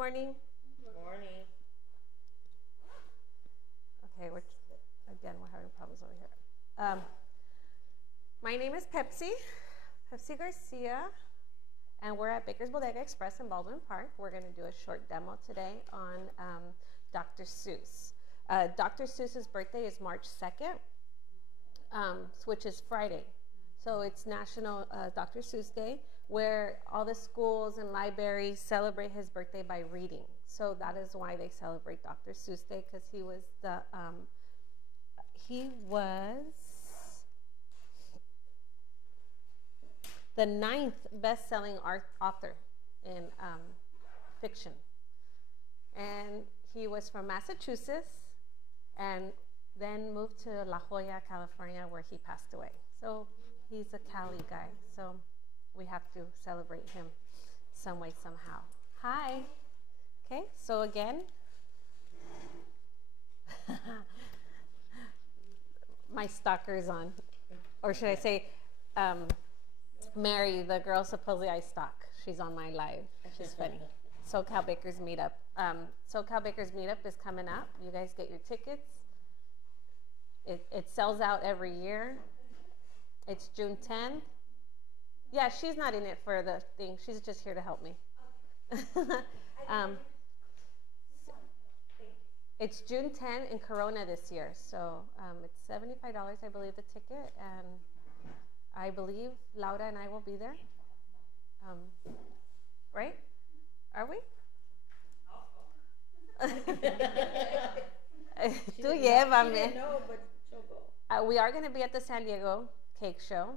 morning. Morning. Okay, we're having problems over here. My name is Pepsy Garcia, and we're at BakersBodega Express in Baldwin Park. We're going to do a short demo today on Dr. Seuss. Dr. Seuss's birthday is March 2nd, which is Friday. So it's National Dr. Seuss Day, where all the schools and libraries celebrate his birthday by reading. So that is why they celebrate Dr. Seuss Day, because he was the 9th best-selling author in fiction. And he was from Massachusetts and then moved to La Jolla, California, where he passed away. So he's a Cali guy, so we have to celebrate him some way, somehow. Hi. Okay, so again, my stalker's on. Or should I say, Mary, the girl supposedly I stalk. She's on my live. She's funny. SoCal Bakers Meetup. SoCal Bakers Meetup is coming up. You guys get your tickets. It sells out every year. It's June 10th. Yeah, she's not in it for the thing. She's just here to help me. It's June 10th in Corona this year. So it's $75, I believe, the ticket. And I believe Laura and I will be there. Right? Are we? Tú llévame. No, but she'll go. We are going to be at the San Diego Cake Show,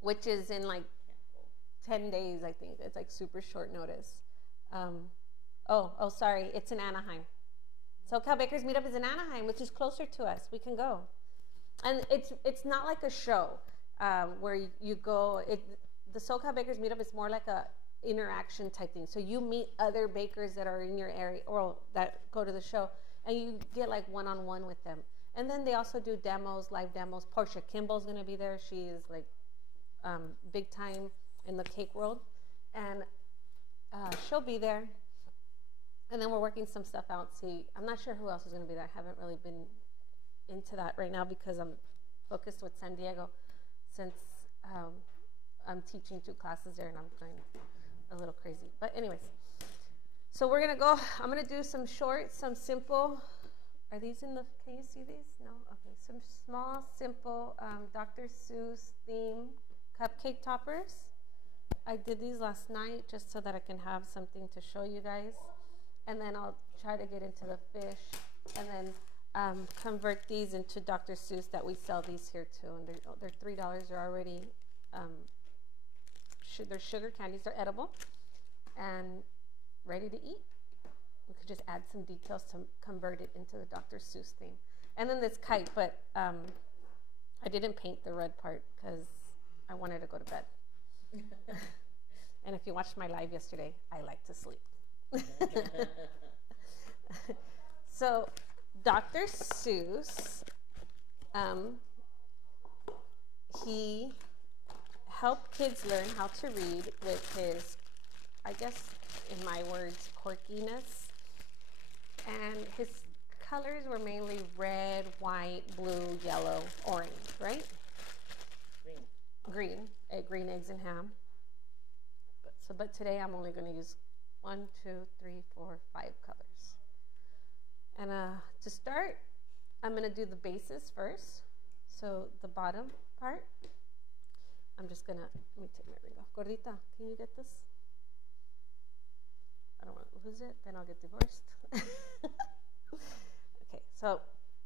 which is in like 10 days, I think. It's like super short notice. Sorry, it's in Anaheim. SoCal Bakers Meetup is in Anaheim, which is closer to us. We can go. And it's not like a show where you go. The SoCal Bakers Meetup is more like a interaction type thing. So you meet other bakers that are in your area or that go to the show, and you get like one-on-one with them. And then they also do demos, live demos. Portia Kimball's going to be there. She is like big time in the cake world, and she'll be there. And then we're working some stuff out. I'm not sure who else is going to be there. I haven't really been into that right now because I'm focused with San Diego, since I'm teaching 2 classes there and I'm going a little crazy. But anyways, so we're gonna go. I'm gonna do some short, some simple. Are these in the? Can you see these? No. Okay. Some small, simple Dr. Seuss theme cupcake toppers. I did these last night just so that I can have something to show you guys, and then I'll try to get into the fish, and then convert these into Dr. Seuss that we sell these here too, and they're $3. They're already they're sugar candies. They're edible and ready to eat. We could just add some details to convert it into the Dr. Seuss theme. And then this kite, but I didn't paint the red part because I wanted to go to bed. And if you watched my live yesterday, I like to sleep. So Dr. Seuss, he helped kids learn how to read with his, I guess, in my words, quirkiness. And his colors were mainly red, white, blue, yellow, orange, right? Green. Green eggs and ham. But today I'm only going to use 1, 2, 3, 4, 5 colors. And to start, I'm going to do the bases first. So the bottom part, I'm just going to, let me take my ring off. Gordita, can you get this? I don't want to lose it, then I'll get divorced. Okay, so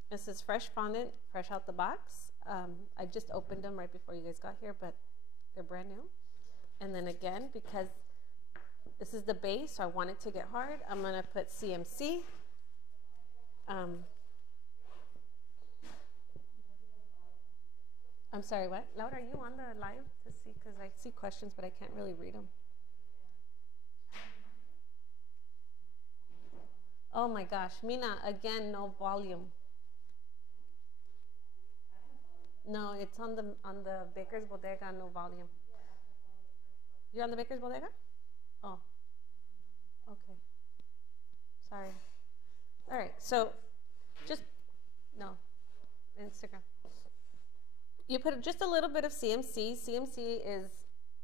this is fresh fondant, fresh out the box. I just opened them right before you guys got here, but they're brand new. And then again, because this is the base, so I want it to get hard, I'm going to put CMC. I'm sorry, what? Laura, are you on the live to see? Because I see questions, but I can't really read them. Oh my gosh, Mina, again, no volume. No, it's on the BakersBodega, no volume. You're on the BakersBodega? Oh. Okay. Sorry. All right. So just, no, Instagram. You put just a little bit of CMC. CMC is,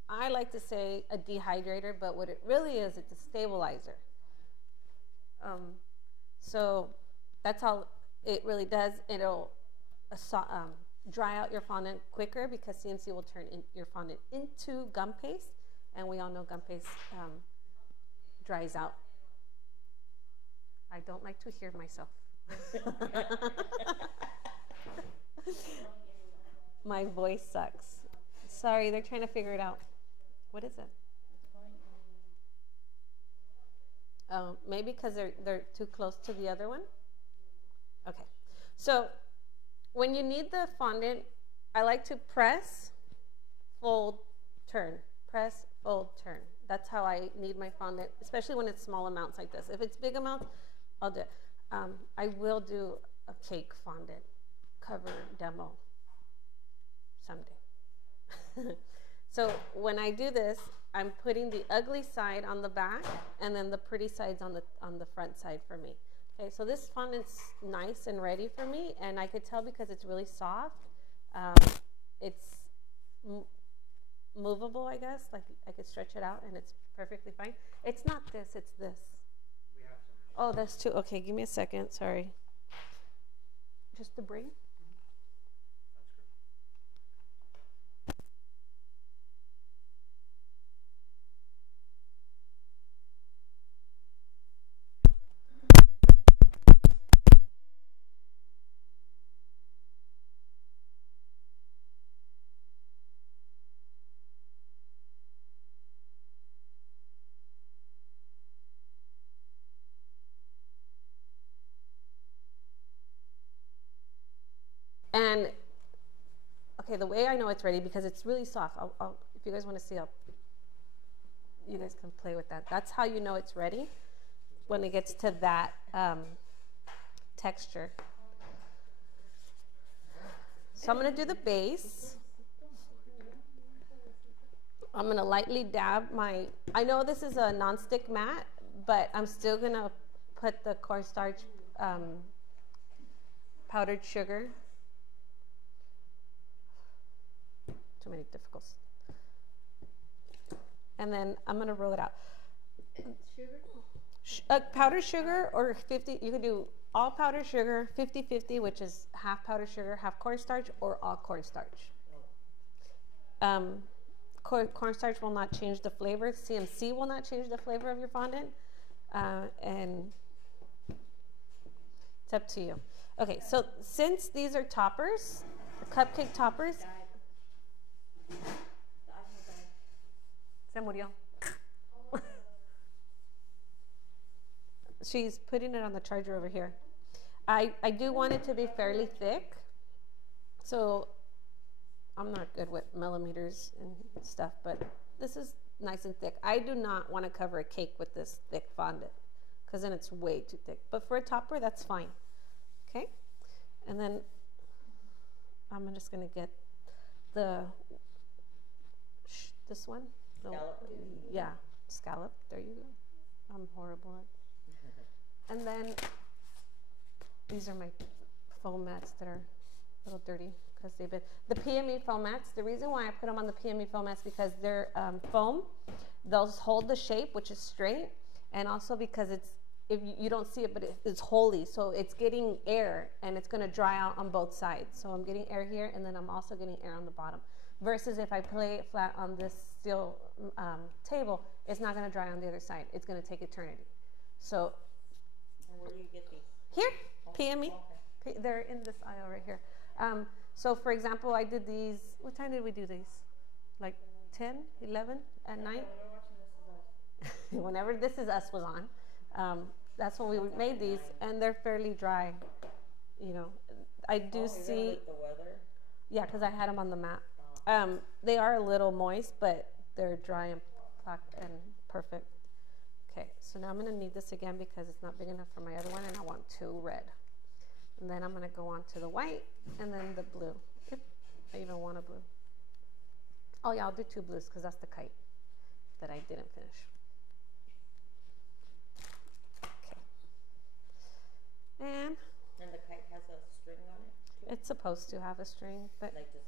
I like to say, a dehydrator, but what it really is, it's a stabilizer. So that's all it really does. It'll dry out your fondant quicker because CMC will turn your fondant into gum paste, and we all know gum paste dries out. I don't like to hear myself. My voice sucks. Sorry, they're trying to figure it out. What is it? Oh, maybe because they're too close to the other one? Okay. So when you need the fondant, I like to press, fold, turn. Press, fold, turn. That's how I need my fondant, especially when it's small amounts like this. If it's big amounts, I'll do it. I will do a cake fondant cover demo someday. So when I do this, I'm putting the ugly side on the back and then the pretty sides on the front side for me. Okay, so this fondant's nice and ready for me, and I could tell because it's really soft. It's movable, I guess. Like I could stretch it out and it's perfectly fine. It's not this, it's this. We have some. Oh, that's too, okay, give me a second, sorry. Just the bring? That's good. And, okay, the way I know it's ready, because it's really soft, if you guys want to see, you guys can play with that. That's how you know it's ready, when it gets to that texture. So I'm going to do the base. I'm going to lightly dab I know this is a nonstick mat, but I'm still going to put the cornstarch powdered sugar. Too many difficulties. And then I'm going to roll it out. Sugar? Powdered sugar or 50, you can do all powdered sugar, 50-50, which is half powdered sugar, half cornstarch, or all cornstarch. Cornstarch will not change the flavor. CMC will not change the flavor of your fondant. And it's up to you. Okay, so since these are toppers, cupcake toppers. Se murió. She's putting it on the charger over here. I do want it to be fairly thick. So I'm not good with millimeters and stuff, but this is nice and thick. I do not want to cover a cake with this thick fondant because then it's way too thick. But for a topper, that's fine. Okay? And then I'm just going to get this one. Scallop. Yeah, scallop. There you go. I'm horrible at. And then these are my foam mats that are a little dirty because they've been the PME foam mats. The reason why I put them on the PME foam mats because they're foam. They'll hold the shape, which is straight, and also because it's if you don't see it, but it's holy, so it's getting air and it's going to dry out on both sides. So I'm getting air here, and then I'm also getting air on the bottom. Versus if I play it flat on this steel table, it's not going to dry on the other side. It's going to take eternity. So And where do you get these? here, PME. Okay. They're in this aisle right here. So for example, I did these. What time did we do these? Like 10, 11 at night? Whenever This Is Us was on. That's when we made these, and they're fairly dry. You know, I do see. With the weather? Yeah, because I had them on the mat. They are a little moist, but they're dry and perfect. Okay, so now I'm going to need this again because it's not big enough for my other one, and I want two red. And then I'm going to go on to the white and then the blue, if I even want a blue. Oh yeah, I'll do two blues because that's the kite that I didn't finish. And And the kite has a string on it too? it's supposed to have a string, but Like just,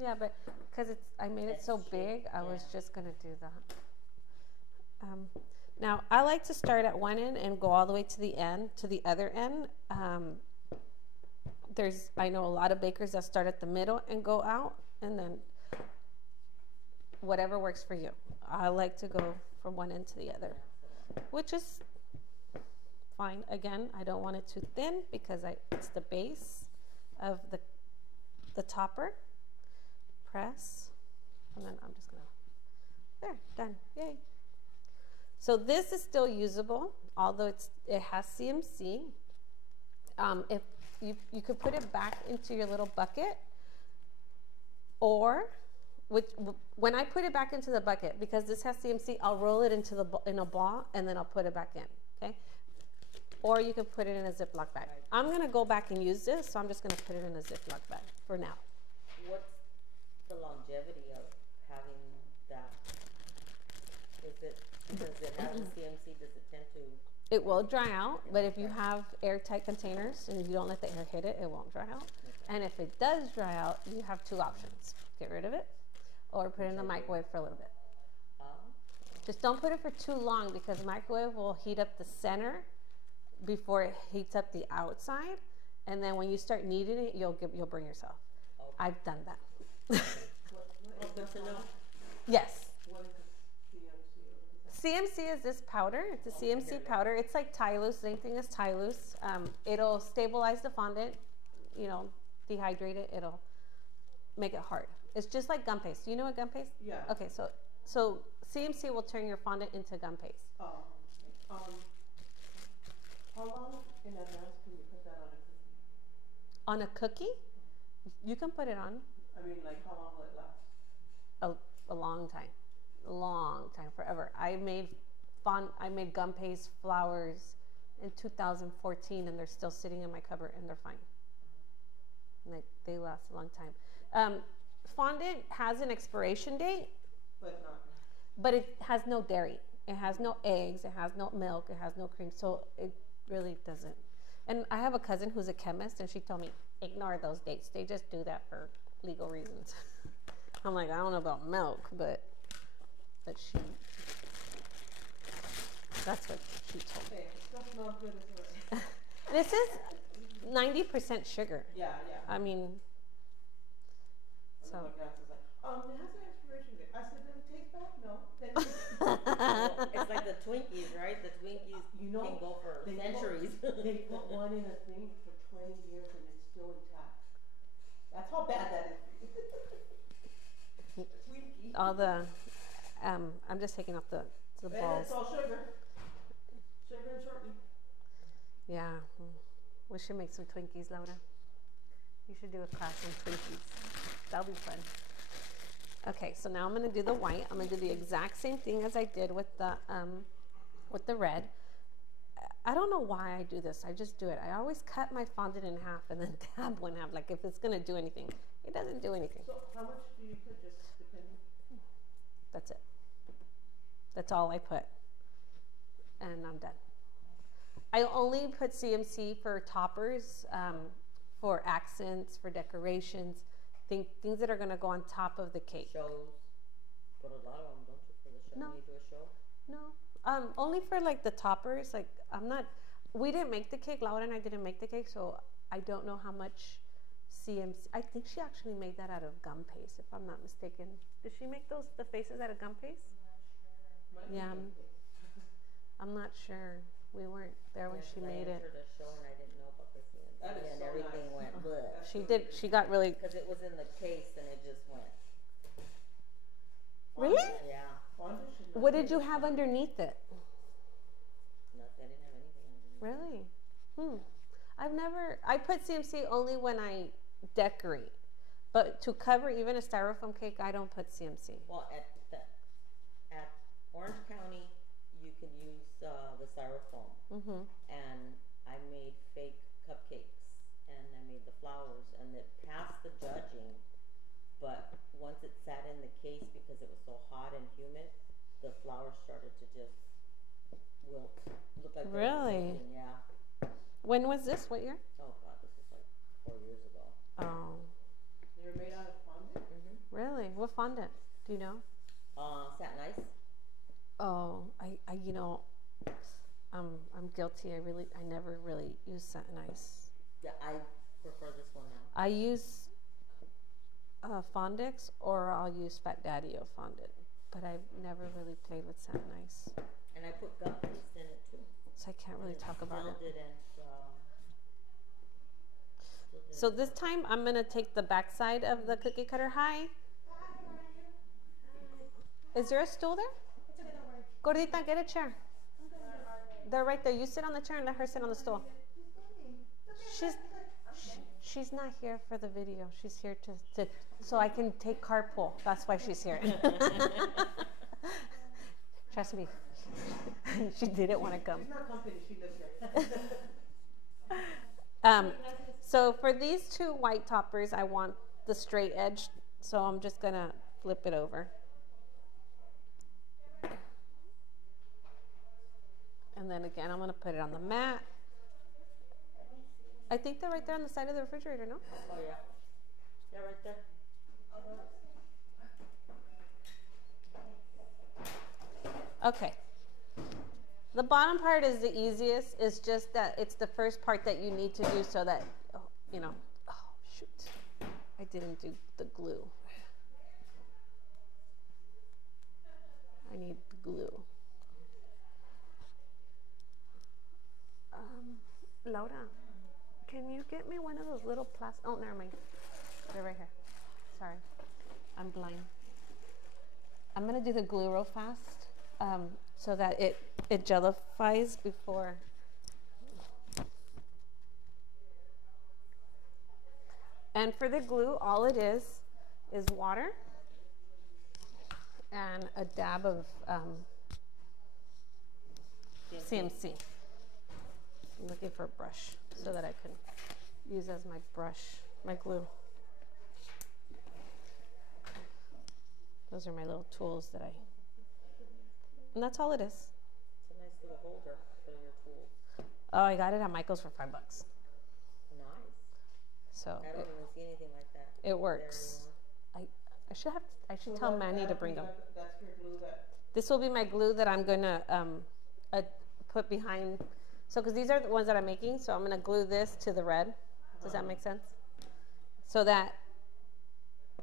yeah, but because I made it so It's big, I was yeah. just gonna do that. Now I like to start at one end and go all the way to the end, to the other end. I know a lot of bakers that start at the middle and go out, and then whatever works for you. I like to go from one end to the other, which is fine. Again, I don't want it too thin because it's the base of the topper. Press, and then I'm just gonna, there, done, yay. So this is still usable, although it has CMC. If you could put it back into your little bucket, or when I put it back into the bucket, because this has CMC, I'll roll it in a ball and then I'll put it back in, okay? Or you can put it in a Ziploc bag. I'm gonna go back and use this, so I'm just gonna put it in a Ziploc bag for now. what's the longevity of having that? Is it, because it has a CMC, does it tend to? It will dry out, but if you have airtight containers and you don't let the air hit it, it won't dry out. Okay. And if it does dry out, you have two options. Get rid of it or put it in the microwave for a little bit. Just don't put it for too long because the microwave will heat up the center before it heats up the outside. And then when you start kneading it, you'll burn yourself. Okay. I've done that. Oh, good to know. Yes. What is the CMC is this powder. It's a CMC powder. It's like Tylose, same thing as Tylose. It'll stabilize the fondant, dehydrate it. It'll make it hard. It's just like gum paste. Do you know what gum paste? Yeah. Okay, so CMC will turn your fondant into gum paste. How long in advance can you put that on a cookie? On a cookie, you can put it on I mean, like, how long will it last? a long time, forever. I made gum paste flowers in 2014, and they're still sitting in my cupboard, and they're fine. Like they last a long time. Fondant has an expiration date, but it has no dairy. It has no eggs. It has no milk. It has no cream. So it really doesn't. And I have a cousin who's a chemist, and she told me, ignore those dates. They just do that for legal reasons. I'm like, I don't know about milk, but that's what she told me. Hey, stuff's not good as well. This is 90% sugar. Yeah. I mean, And so. then my gas is like, it has an expiration date. I said, does it taste bad? No. Then Well, it's like the Twinkies, right? The Twinkies You know, can go for they centuries. they put one in a thing for 20 years and it's still intact. That's how bad that is. Twinkie. All the, I'm just taking off the And balls. it's all sugar. Sugar and shortening. Yeah, we should make some Twinkies, Laura. You should do a class on Twinkies. That'll be fun. Okay, so now I'm gonna do the white. I'm gonna do the exact same thing as I did with the red. I don't know why I do this. I just do it. I always cut my fondant in half and then dab one half. Like if it's gonna do anything, it doesn't do anything. So how much do you put, just depending? That's it. That's all I put. And I'm done. I only put CMC for toppers, for accents, for decorations, things that are going to go on top of the cake. Shows. But a lot of them, don't you, for the show? No. When you do a show? No, only for like the toppers. Like we didn't make the cake. Laura and I didn't make the cake, so I don't know how much CMC. I think she actually made that out of gum paste, if I'm not mistaken. Did she make the faces out of gum paste? Yeah, I'm not sure. We weren't there when she made it. I entered a show and I didn't know about the CNC. That is and so everything nice. went bleh. That's She so did. good. She got really. Because it was in the case and it just went. Really? Yeah. Fonda should not What be did you a have show. underneath it? Nothing. I didn't have anything underneath. Really? I put CMC only when I decorate. But to cover even a styrofoam cake, I don't put CMC. Well, at Orange County, you can use the styrofoam. Mm-hmm. And I made fake cupcakes and I made the flowers and it passed the judging, but once it sat in the case because it was so hot and humid, the flowers started to just wilt. Look like they were Really? wilting, yeah. When was this? What year? Oh God, this was like 4 years ago. Oh, They're made out of fondant? really? What fondant? Do you know? Satin ice. Oh, you know, I'm guilty. I never really use satin ice. Yeah, I prefer this one now. I use Fondix, or I'll use Fat Daddy-O fondant, but I've never really played with satin ice, And I put gum paste in it too. so I can't really And talk about it. still didn't, So this time I'm gonna take the back side of the cookie cutter. Hi. Is there a stool there? Gordita, get a chair. They're right there. You sit on the chair and let her sit on the stool. She's not here for the video. She's here to so I can take carpool. That's why she's here. Trust me. She didn't want to come. She's not company, she lives there. So for these two white toppers, I want the straight edge. So I'm just gonna flip it over. And then again, I'm gonna put it on the mat. I think they're right there on the side of the refrigerator, no? Oh yeah. Yeah, right there. Okay. The bottom part is the easiest. It's just that it's the first part that you need to do so that, you know, oh shoot, I didn't do the glue. I need the glue. Laura, can you get me one of those little plastic? Oh, never mind. They're right here. Sorry, I'm blind. I'm gonna do the glue real fast, so that it jellifies before. And for the glue, all it is water and a dab of CMC. I'm looking for a brush so that I can use as my brush, my glue. Those are my little tools that and that's all it is. It's a nice little holder for your tools. Oh, I got it at Michael's for $5. Nice. So I don't even see anything like that. it works. I should tell Manny to bring them. That's your glue that. This will be my glue that I'm gonna put behind. So, because these are the ones that I'm making, so I'm gonna glue this to the red. Does that make sense? So that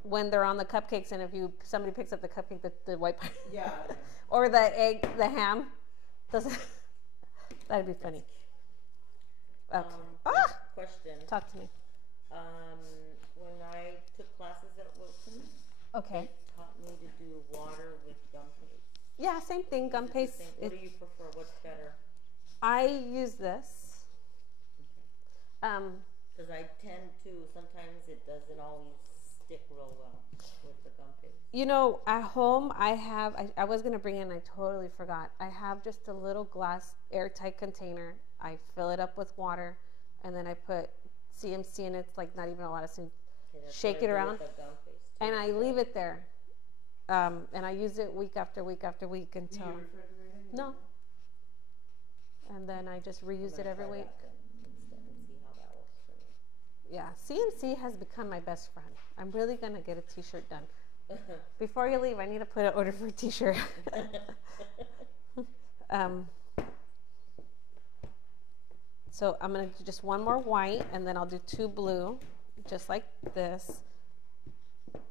when they're on the cupcakes, and if somebody picks up the cupcake, the white part, Yeah. or the egg, the ham, that'd be funny. Okay. Question. Talk to me. When I took classes at Wilson, Okay. they taught me to do water with gum paste. Yeah, same thing. Gum paste. What do you prefer? What's better? I use this. Because I tend to, sometimes it doesn't always stick real well with the gum paste. You know, at home I was gonna bring in, I totally forgot. I have just a little glass airtight container. I fill it up with water, and then I put CMC in it. It's like not even a lot of CMC. Okay, that's Shake what I it do around, with the gum paste too. and I leave it there. And I use it week after week after week Do until you refrigerate it? no. And then I just reuse it every week. Instead and see how that works for me. Yeah, CMC has become my best friend. I'm really gonna get a T-shirt done. Before you leave, I need to put an order for a T-shirt. So I'm gonna do just one more white, and then I'll do 2 blue, just like this.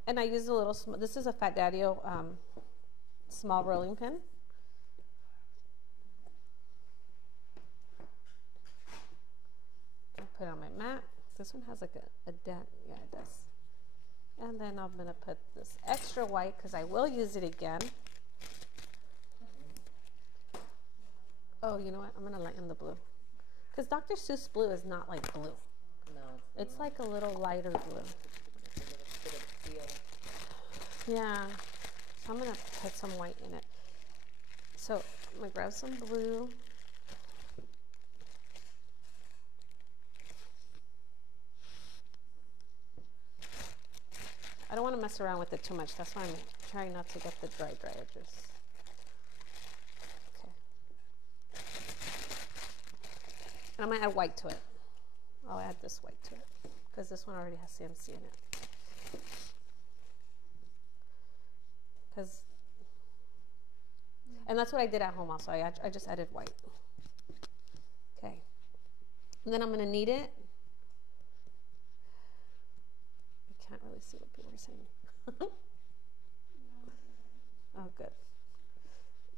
And I use a little. This is a Fat Daddy-O small rolling pin. I'll put it on my mat. This one has like a dent. Yeah, it does. And then I'm gonna put this extra white because I will use it again. Oh, you know what? I'm gonna lighten the blue. Because Dr. Seuss blue is not like blue. No, It's like a little lighter blue. it's a little bit of steel. Yeah. So I'm gonna put some white in it. So I'm gonna grab some blue. I don't want to mess around with it too much. That's why I'm trying not to get the dry edges. Okay. And I'm gonna add white to it. I'll add this white to it because this one already has CMC in it. And that's what I did at home also. I just added white. Okay. And then I'm gonna knead it. I can't really see what people are saying. Oh, good.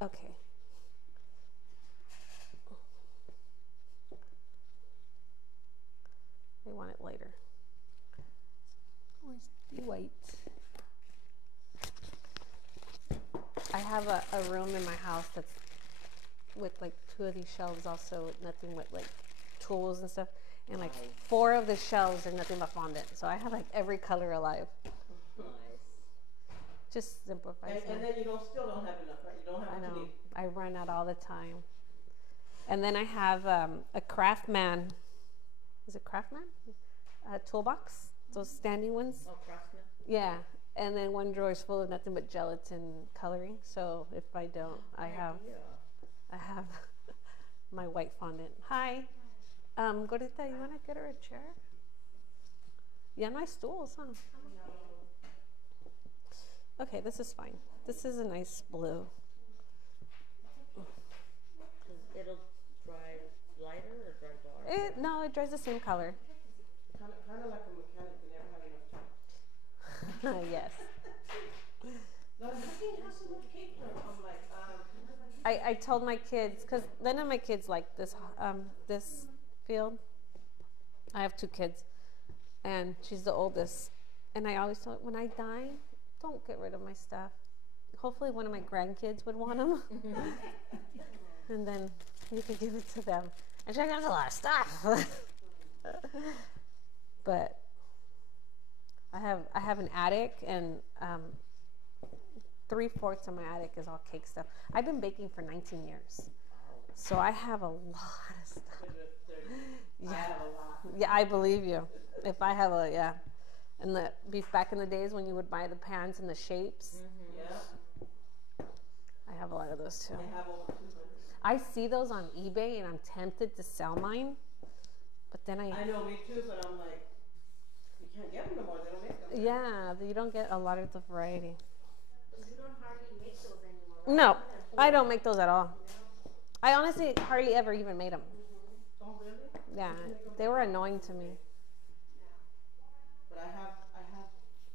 Okay. They want it later. Where's the white? I have a room in my house that's with like 2 of these shelves also, with nothing but like tools and stuff. And like 4 of the shelves are nothing but fondant. So I have like every color alive. Nice. Just simplifies it. And then you still don't have enough, right? You don't have I enough to know. eat. I run out all the time. And then I have a Craftman. Is it Craftman? Toolbox. Those standing ones. Oh, Craftsman? Yeah. And then one drawer is full of nothing but gelatin coloring. So if I don't, I have my white fondant. Hi. Gorita, you want to get her a chair? Yeah, nice stools, huh? Okay, this is fine. This is a nice blue. It'll dry lighter or dry dark? No, it dries the same color. Kind of like a mechanic, you never have enough time. Yes. No, how can you have so much cake from? I'm like, I told my kids, because none of my kids like this this field. I have 2 kids, and she's the oldest. And I always tell her, when I die, don't get rid of my stuff. Hopefully one of my grandkids would want them. And then you could give it to them. And she's like, there's a lot of stuff. But I have an attic, and 3/4 of my attic is all cake stuff. I've been baking for 19 years. So I have a lot of stuff. I have a lot. Yeah, I believe you. If I have yeah. And the beef back in the days when you would buy the pans and the shapes. Mm-hmm. Yeah. I have a lot of those too. I have over 200. I see those on eBay and I'm tempted to sell mine. But then I know, me too, but I'm like, you can't get them no more. They don't make them. yeah, you don't get a lot of the variety. You don't hardly make those anymore, right? No, I don't make those at all. I honestly hardly ever even made them. Oh, really? Yeah, they were annoying to me. But I have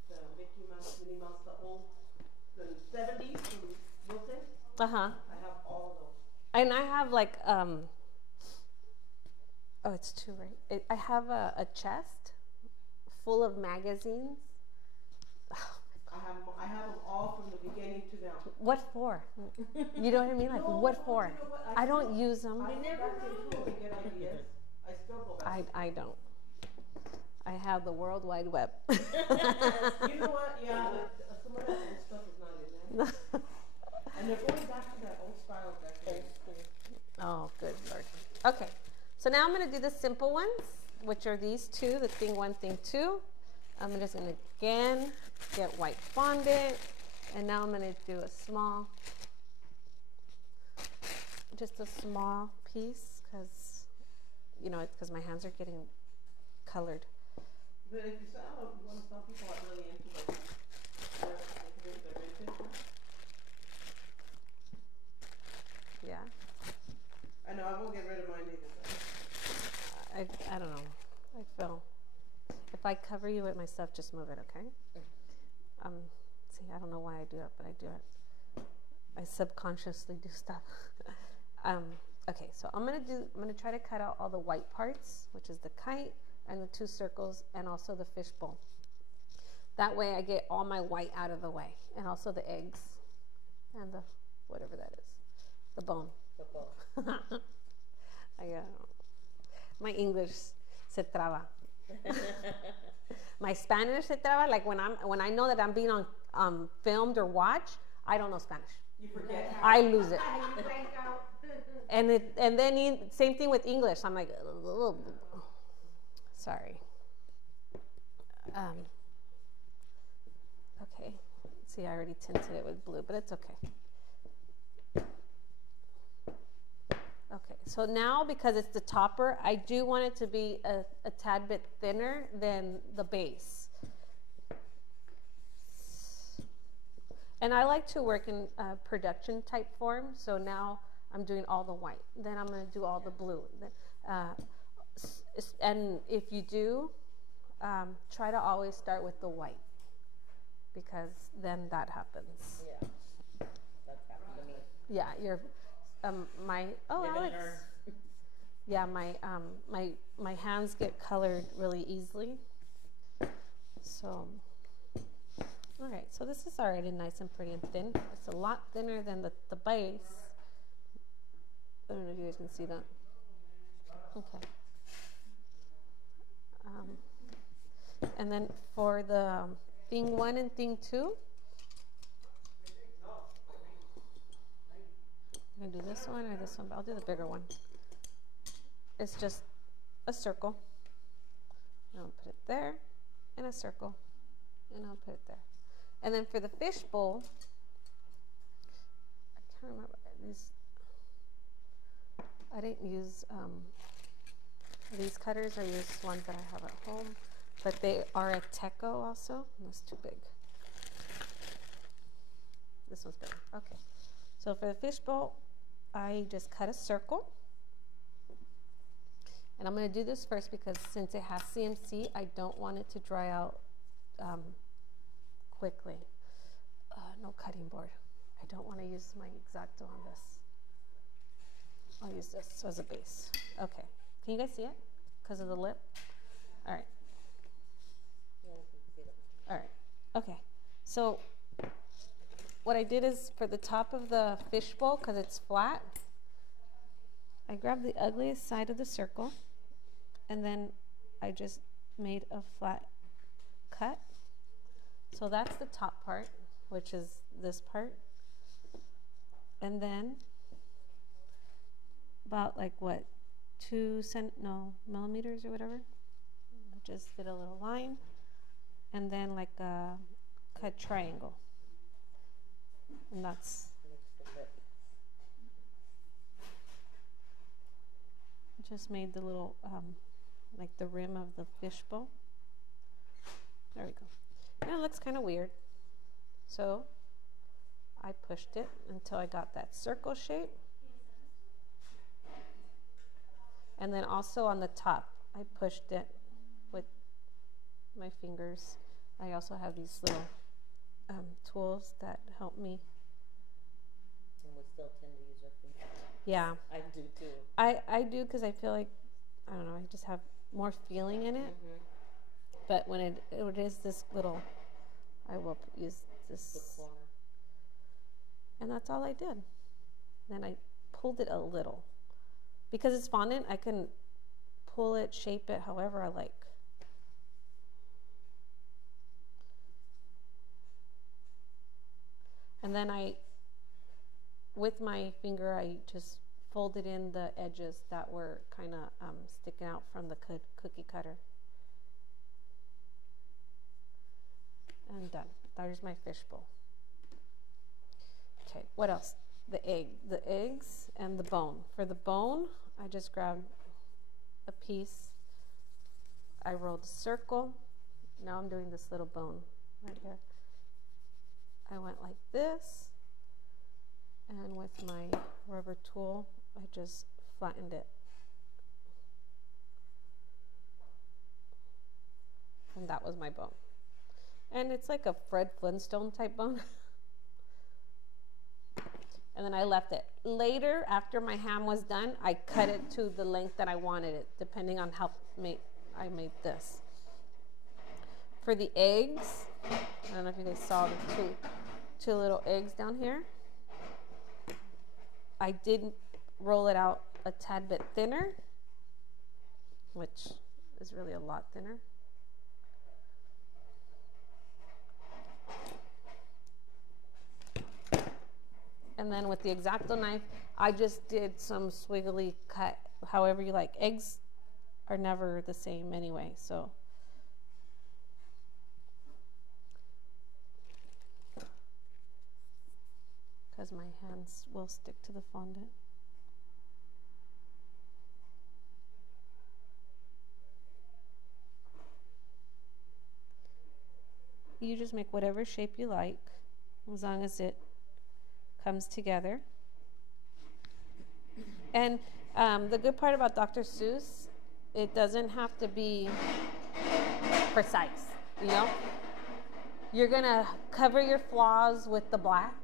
the Mickey Mouse, Minnie Mouse, the 70s from Wilton. Uh-huh. I have all of those. And I have like oh, it's 2, right? I have a chest full of magazines. I have them all from the beginning to now. What for? You know what I mean? Like, No, what for? you know what? I don't use them. I never go back into them and get ideas. I still go back. I don't. I have the World Wide Web. You know what? Yeah, some of that old stuff is not in there. And they're going back to that old style decorating. Oh, good Lord. Okay, so now I'm going to do the simple ones, which are these 2, the thing 1, thing 2. I'm just going to, again, get white fondant. And now I'm going to do a small, just a small piece, because, you know, because my hands are getting colored. But if you sell, some people are really into their vintage. Yeah. I know, I won't get rid of mine either. I don't know. I feel if I cover you with my stuff, just move it, okay? See, I don't know why I do it, but I do it. I subconsciously do stuff. Okay, so I'm gonna try to cut out all the white parts, which is the kite and the 2 circles and also the fishbowl. That way I get all my white out of the way, and also the eggs and the whatever that is, the bone. The bone. My English se traba. My Spanish se traba. Like when I know that I'm being on filmed or watched, I don't know Spanish. You forget. I lose it. You blank out. And then same thing with English. I'm like, ugh. Sorry. Okay. See, I already tinted it with blue, but it's okay. Okay, so now because it's the topper, I do want it to be a tad bit thinner than the base. And I like to work in production type form, so now I'm doing all the white. Then I'm going to do all the blue. And if you do, try to always start with the white, because then that happens. Yeah. That's happened to me. Yeah, you're my Live and Alex. learn. Yeah, my hands get colored really easily. So, all right, so this is already nice and pretty and thin. It's a lot thinner than the base. I don't know if you guys can see that. Okay. And then for the thing 1 and thing 2, I'm gonna do this one or this one, but I'll do the bigger one. It's just a circle. And I'll put it there, and a circle, and I'll put it there. And then for the fish bowl, I can't remember these. I didn't use these cutters. I used ones that I have at home, but they are a Teco also. That's too big. This one's bigger. Okay. So for the fish bowl, I just cut a circle. And I'm going to do this first because since it has CMC, I don't want it to dry out quickly. No cutting board. I don't want to use my X-Acto on this. I'll use this as a base. Okay. Can you guys see it? Because of the lip? All right. Yeah, you can see it. All right. Okay. So what I did is for the top of the fish bowl, because it's flat, I grabbed the ugliest side of the circle, and then I just made a flat cut. So that's the top part, which is this part. And then about like what, millimeters or whatever. I just did a little line, and then like a cut triangle. And that's Makes the lip. just made the little like the rim of the fish bowl. There we go. Now it looks kind of weird, so I pushed it until I got that circle shape. And then also on the top, I pushed it with my fingers. I also have these little tools that help me. And we still tend to use our fingers. Yeah, I do too. I do because I feel like, I don't know, I just have more feeling in it. Mm-hmm. But when it is this little, I will use The this. corner. And that's all I did. Then I pulled it a little. Because it's fondant, I can pull it, shape it however I like. And then with my finger, I just folded in the edges that were kind of sticking out from the cookie cutter. And done. There's my fishbowl. Okay, what else? The eggs and the bone. For the bone, I just grabbed a piece. I rolled a circle. Now I'm doing this little bone right here. I went like this, and with my rubber tool, I just flattened it. And that was my bone. And it's like a Fred Flintstone type bone. And then I left it. Later, after my ham was done, I cut it to the length that I wanted it, depending on how I made this. For the eggs, I don't know if you guys saw the two little eggs down here. I did roll it out a tad bit thinner, which is really a lot thinner. And then with the X-Acto knife, I just did some swiggly cut, however you like. Eggs are never the same anyway, so. Because my hands will stick to the fondant. you just make whatever shape you like, as long as it comes together. And the good part about Dr. Seuss, it doesn't have to be precise, you know? You're gonna cover your flaws with the black.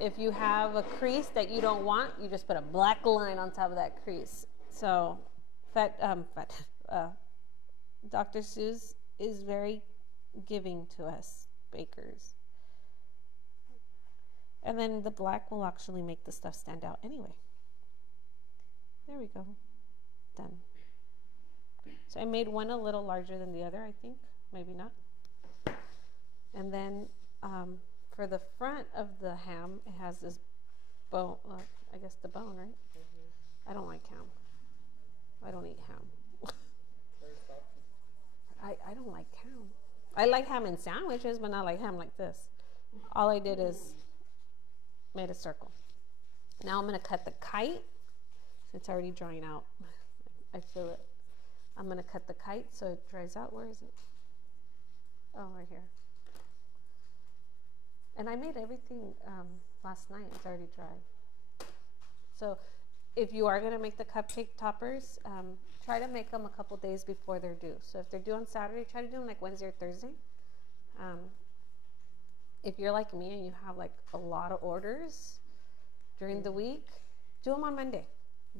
If you have a crease that you don't want, you just put a black line on top of that crease. So, Dr. Seuss is very giving to us bakers. And then the black will actually make the stuff stand out anyway. There we go. Done. So I made one a little larger than the other, I think. Maybe not. And then for the front of the ham, it has this bone, I guess the bone, right? Mm-hmm. I don't like ham. I don't eat ham. Very salty. I don't like ham. I like ham in sandwiches, but not like ham like this. All I did is made a circle. Now I'm going to cut the kite. It's already drying out. I feel it. I'm going to cut the kite so it dries out. Where is it? Oh, right here. And I made everything last night. It's already dry. So if you are going to make the cupcake toppers, try to make them a couple days before they're due. So if they're due on Saturday, try to do them like Wednesday or Thursday. If you're like me and you have like a lot of orders during the week, do them on Monday.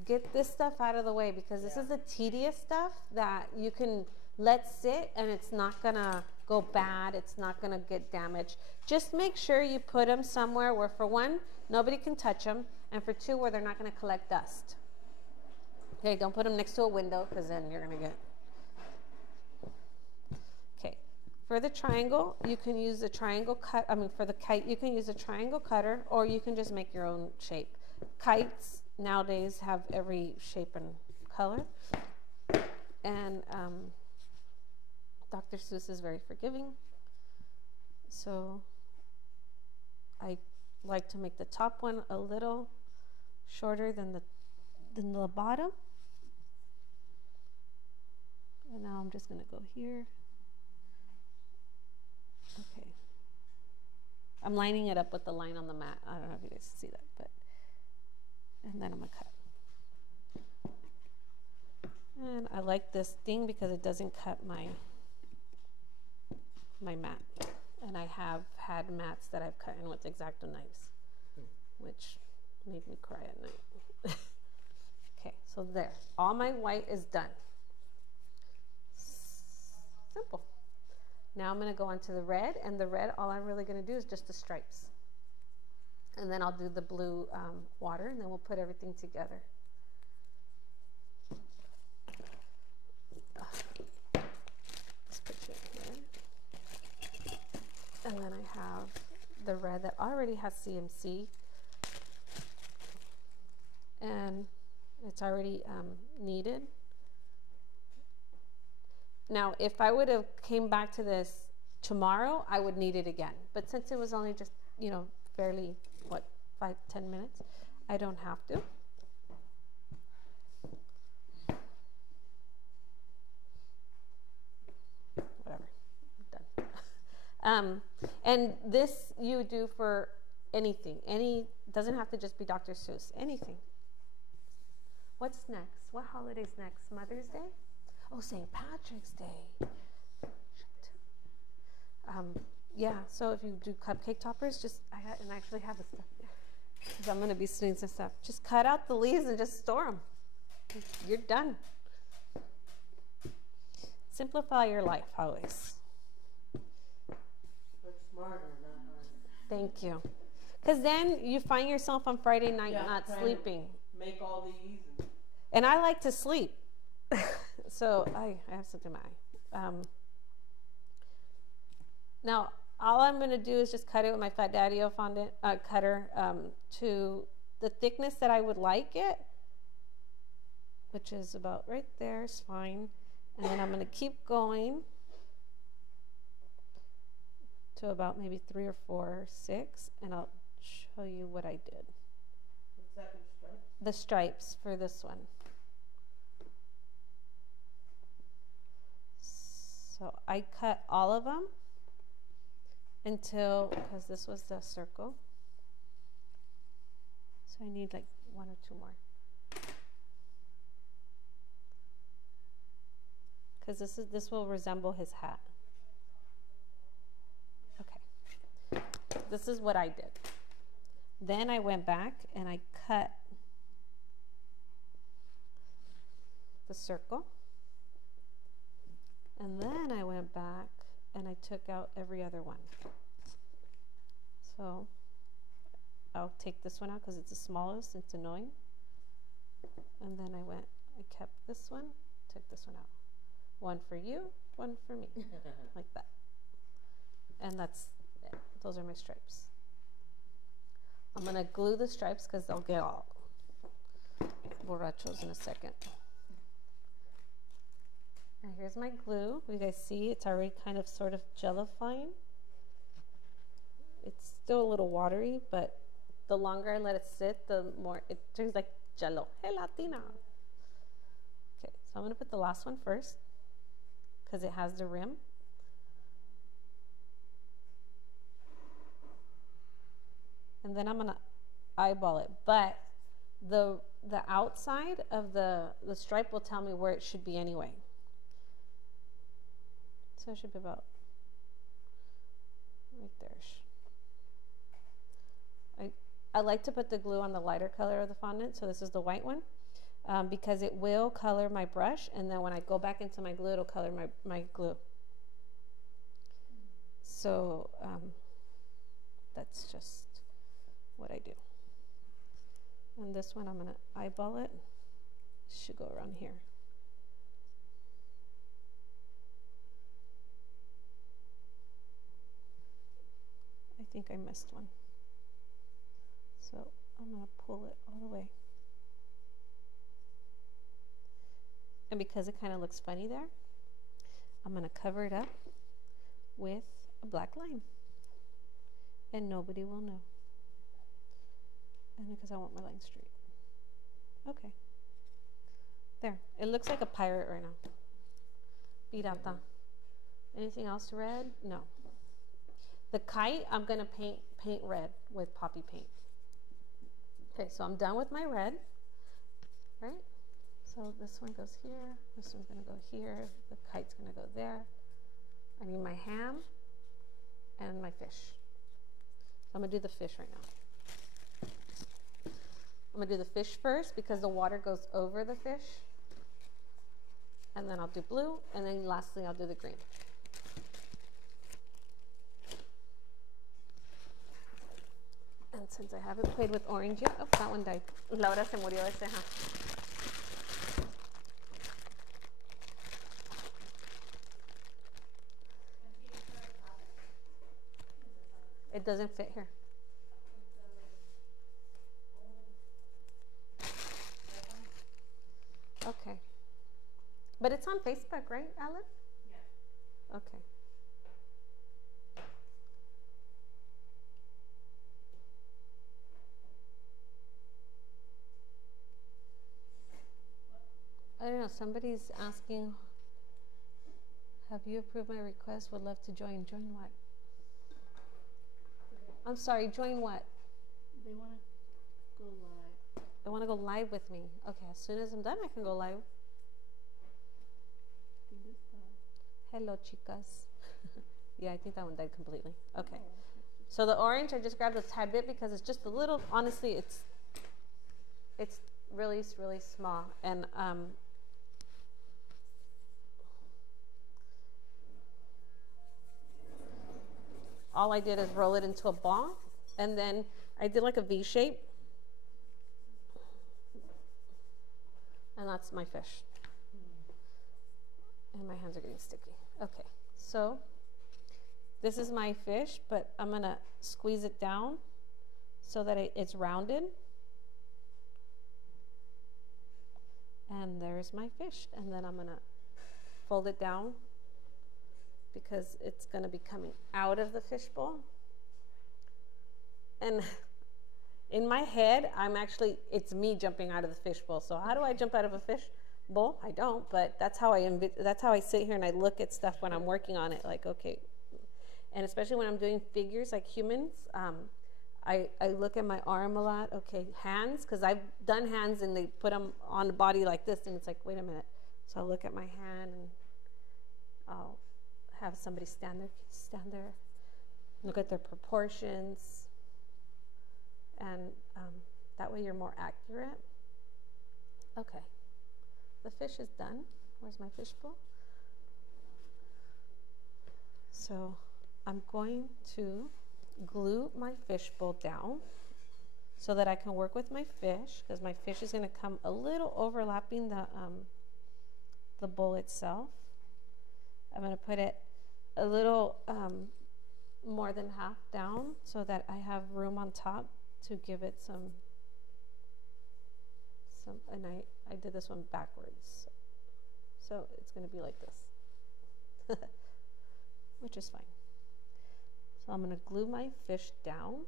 Get this stuff out of the way, because this is the tedious stuff that you can let sit and it's not gonna go bad. It's not gonna get damaged. Just make sure you put them somewhere where, for one, nobody can touch them, and for two, where they're not gonna collect dust. Okay, don't put them next to a window, because then you're gonna get. Okay, for the triangle, you can use a triangle cut. For the kite, you can use a triangle cutter, or you can just make your own shape. Kites nowadays have every shape and color, and Dr. Seuss is very forgiving, so I like to make the top one a little shorter than the bottom. And now I'm just going to go here. Okay. I'm lining it up with the line on the mat. I don't know if you guys see that, but, and then I'm going to cut. And I like this thing because it doesn't cut my mat. And I have had mats that I've cut in with X-Acto knives, which made me cry at night. Okay, so there. All my white is done. Simple. Now I'm going to go on to the red, and the red, all I'm really going to do is just the stripes. And then I'll do the blue water, and then we'll put everything together. Let's put you in here. And then I have the red that already has CMC. And it's already kneaded. Now, if I would have came back to this tomorrow, I would knead it again. But since it was only just, fairly, 5-10 minutes, I don't have to. Whatever, done. And this you do for anything. Doesn't have to just be Dr. Seuss, anything. What's next? What holiday's next? Mother's Day? Oh, St. Patrick's Day. Yeah, so if you do cupcake toppers, I actually have the stuff because I'm going to be doing some stuff. Just cut out the leaves and just store them. You're done. Simplify your life always. Work smarter, not harder. Thank you. Because then you find yourself on Friday night not sleeping. Make all these. And I like to sleep. So I have something in my eye. Now, all I'm going to do is just cut it with my Fat Daddy-O fondant cutter to the thickness that I would like it, which is about right there is fine. And then I'm going to keep going to about maybe 3 or 4 or 6, and I'll show you what I did. What's that, the stripes? The stripes for this one. So I cut all of them until, because this was the circle. So I need like 1 or 2 more. Because this will resemble his hat. Okay. This is what I did. Then I went back and I cut the circle. And then I went back and I took out every other one. So I'll take this one out because it's the smallest, it's annoying. And then I kept this one, took this one out. 1 for you, 1 for me, like that. And that's it. Those are my stripes. I'm gonna glue the stripes because they'll get all borrachos in a second. And here's my glue. You guys see it's already kind of sort of gellifying. It's still a little watery, but the longer I let it sit, the more it turns like jello. Gelatina. Okay, so I'm gonna put the last one first because it has the rim. And then I'm gonna eyeball it, but the outside of the stripe will tell me where it should be anyway. So it should be about right there. I like to put the glue on the lighter color of the fondant, so this is the white one, because it will color my brush, and then when I go back into my glue, it'll color my glue. So that's just what I do. And this one, I'm gonna eyeball it. Should go around here. I think I missed one. So I'm gonna pull it all the way. And because it kind of looks funny there, I'm gonna cover it up with a black line. And nobody will know. And because I want my line straight. Okay. There. It looks like a pirate right now. Pirata. Anything else to red? No. The kite, I'm going to paint red with poppy paint. Okay, so I'm done with my red. Right? So this one goes here. This one's going to go here. The kite's going to go there. I need my ham and my fish. So I'm going to do the fish right now. I'm going to do the fish first because the water goes over the fish. And then I'll do blue. And then lastly, I'll do the green. And since I haven't played with orange yet, oh, that one died. Laura se murió de ceja. It doesn't fit here. Okay. But it's on Facebook, right, Alan? Yeah. Okay. I don't know, somebody's asking, have you approved my request? Would love to join. Join what? I'm sorry, join what? They want to go live. They want to go live with me. Okay, as soon as I'm done, I can go live. Hello, chicas. Yeah, I think that one died completely. Okay. So the orange, I just grabbed a tad bit because it's just a little, honestly, it's really, really small. And all I did is roll it into a ball, and then I did like a V shape, and that's my fish. And my hands are getting sticky. Okay, so this is my fish, but I'm gonna squeeze it down so that it's rounded. And there's my fish, and then I'm gonna fold it down because it's gonna be coming out of the fishbowl. And in my head, it's me jumping out of the fishbowl. So how do I jump out of a fish? bowl. I don't, but that's how that's how I sit here and I look at stuff when I'm working on it. Like, okay, and especially when I'm doing figures like humans, I look at my arm a lot. Okay, hands, because I've done hands and they put them on the body like this, and it's like, wait a minute. So I look at my hand and I'll have somebody stand there, look at their proportions, and that way you're more accurate. Okay, the fish is done. Where's my fish bowl? So I'm going to glue my fish bowl down so that I can work with my fish, because my fish is going to come a little overlapping the bowl itself. I'm going to put it a little more than half down so that I have room on top to give it some, and I did this one backwards. So it's going to be like this, which is fine. So I'm going to glue my fish down.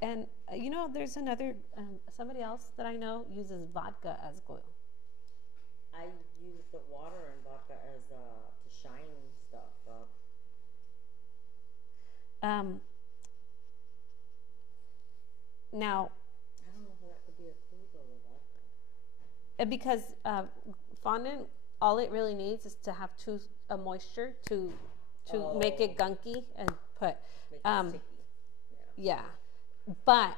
And you know, there's another, somebody else that I know uses vodka as glue. I use the water and vodka as to shine stuff up. Now, I don't know how that could be a clue though with vodka. because fondant, all it really needs is to have moisture to make it gunky and put. Make it sticky. Yeah, but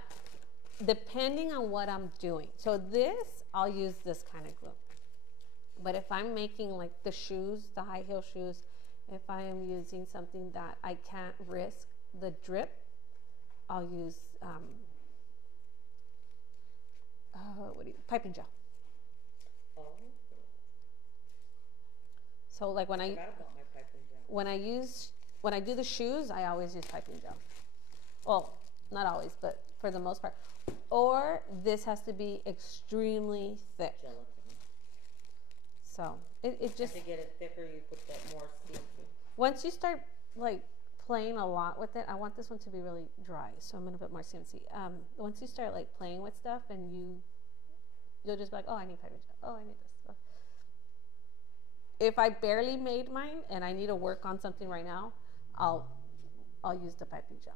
depending on what I'm doing, so this, I'll use this kind of glue. But if I'm making like the shoes, the high heel shoes, if I am using something that I can't risk the drip, I'll use piping gel. Oh. So like when I forgot about my piping gel. when I do the shoes, I always use piping gel. Well, not always, but for the most part. Or this has to be extremely thick. Gelatin. So it just, to get it thicker, you put that more CNC. once you start like playing a lot with it, I want this one to be really dry, so I'm gonna put more CNC. Once you start like playing with stuff, and you'll just be like, oh, I need piping gel. Oh, I need this. If I barely made mine and I need to work on something right now, I'll use the piping gel.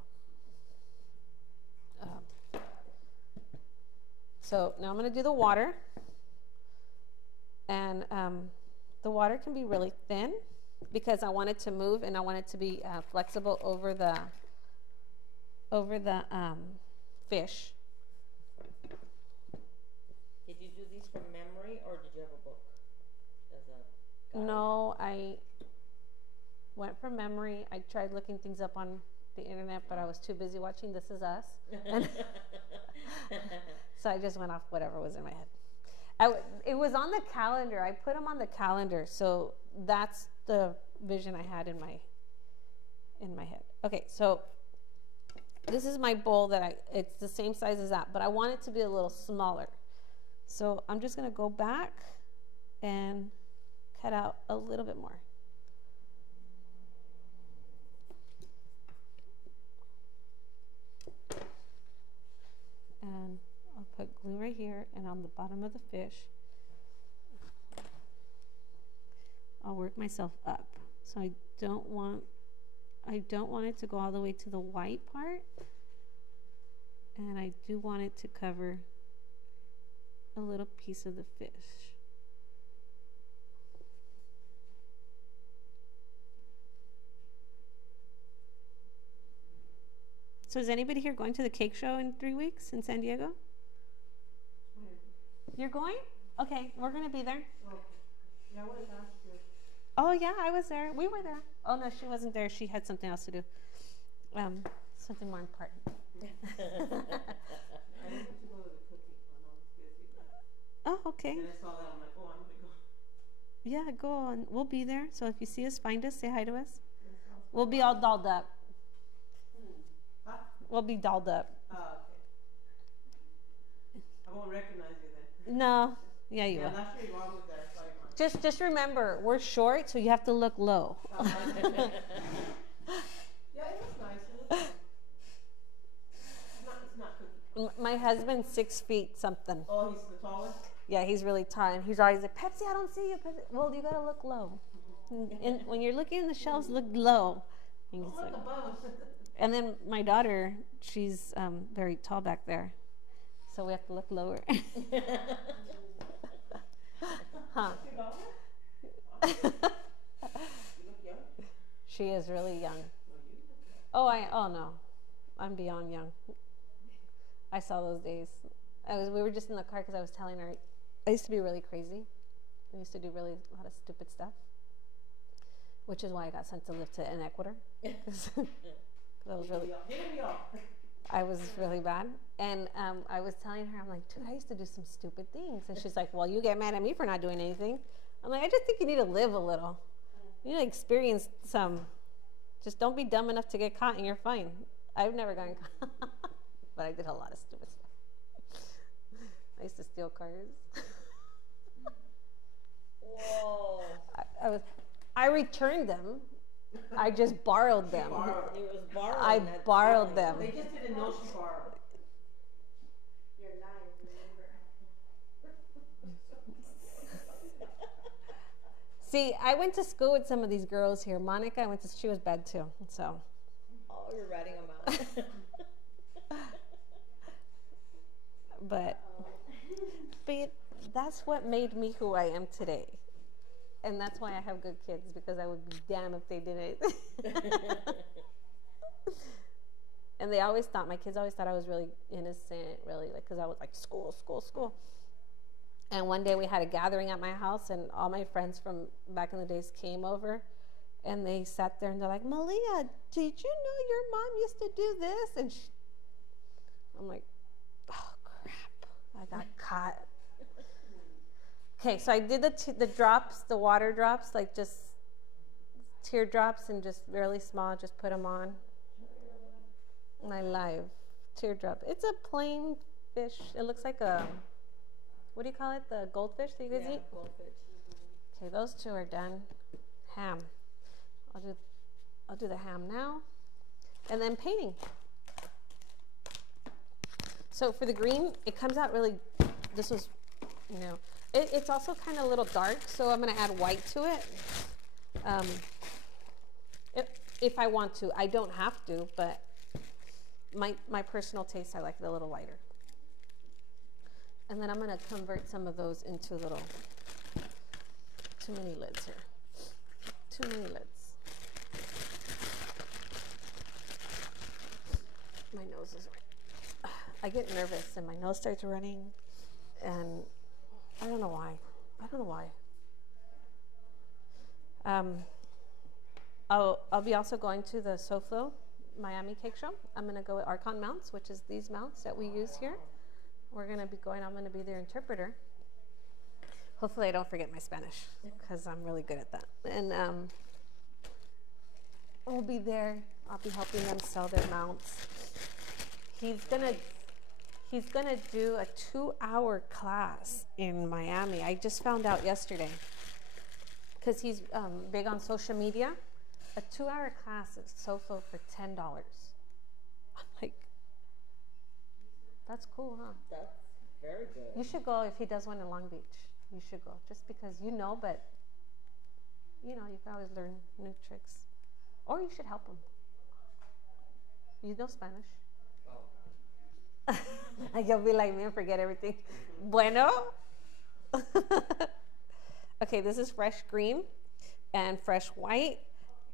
So now I'm going to do the water, and the water can be really thin because I want it to move and I want it to be flexible over the fish. Did you do these from memory, or did you have a book as a guide? No, I went from memory. I tried looking things up on the internet, but I was too busy watching This Is Us. So I just went off whatever was in my head. It was on the calendar. I put them on the calendar, so that's the vision I had in my head. Okay, so this is my bowl it's the same size as that, but I want it to be a little smaller. So I'm just going to go back and cut out a little bit more. And I'll put glue right here, and on the bottom of the fish, I'll work myself up. So I don't want it to go all the way to the white part, and I do want it to cover a little piece of the fish. So is anybody here going to the cake show in 3 weeks in San Diego? You're going? Okay, we're going to be there. Okay. Yeah, I went last year. Oh, yeah, I was there. We were there. Oh, no, she wasn't there. She had something else to do. Something more important. I wanted to go to the cookie one. I was busy. Oh, okay. And I saw that. I'm like, oh, I'm going to go. Yeah, go on. We'll be there. So if you see us, find us, say hi to us. We'll be all dolled up. Huh? We'll be dolled up. Oh, okay. I won't recognize you then. No. Yeah, you will. Last year you all was there. So I might. Just remember, we're short, so you have to look low. Yeah, it was nice. It was nice. It's not cookie. My husband's 6 feet something. Oh, he's the tallest? Yeah, he's really tall, and he's always like, Pepsi, I don't see you. Pepsi. Well, you gotta look low. And when you're looking in the shelves, look low. And, he's Look like, above. and then my daughter, she's very tall back there, so we have to look lower. Huh? Your daughter? You look young. She is really young. No, you look young. Oh no, I'm beyond young. I saw those days. We were just in the car because I was telling her I used to be really crazy. I used to do really a lot of stupid stuff, which is why I got sent to live in Ecuador. 'Cause I was really, Getting me off. I was really bad. And I was telling her, I'm like, dude, I used to do some stupid things. And she's like, well, you get mad at me for not doing anything. I'm like, I just think you need to live a little. You need to experience some. Just don't be dumb enough to get caught and you're fine. I've never gotten caught. But I did a lot of stupid stuff. I used to steal cars. Whoa. I returned them. I just borrowed them. It was borrowed. I that's borrowed fine. them. They just didn't know she borrowed. You're lying, remember? See, I went to school with some of these girls here. Monica, she was bad too. So, Oh, you're ratting them out. but that's what made me who I am today. And that's why I have good kids, because I would be damned if they didn't. And my kids always thought I was really innocent, really, like, because I was like, school. And one day we had a gathering at my house, and all my friends from back in the days came over, and they sat there and they're like, Malia, did you know your mom used to do this? And I'm like, oh crap, I got caught. Okay, so I did the drops, the water drops, like just teardrops, and just really small, just put them on. My live teardrop. It's a plain fish. It looks like a, what do you call it? The goldfish that you guys eat? Goldfish. Okay, those two are done. Ham. I'll do the ham now. And then painting. So for the green, it comes out really, this was, it's also kind of a little dark, so I'm going to add white to it. If I want to. I don't have to, but my personal taste, I like it a little lighter. And then I'm going to convert some of those into little, too many lids here. Too many lids. My nose is running. I get nervous and my nose starts running, and I don't know why. I'll be also going to the SoFlo Miami Cake Show. I'm going to go with Archon mounts, which is these mounts that we use here. I'm going to be their interpreter. Hopefully I don't forget my Spanish, because I'm really good at that. And we'll be there. I'll be helping them sell their mounts. He's gonna do a 2-hour class in Miami. I just found out yesterday, because he's big on social media. A 2-hour class at SoFlo for $10. I'm like, that's cool, huh? That's very good. You should go if he does one in Long Beach. You should go, just because but you can always learn new tricks. Or you should help him. You know Spanish. Oh. You'll be like me and forget everything. Bueno. Okay, this is fresh green and fresh white.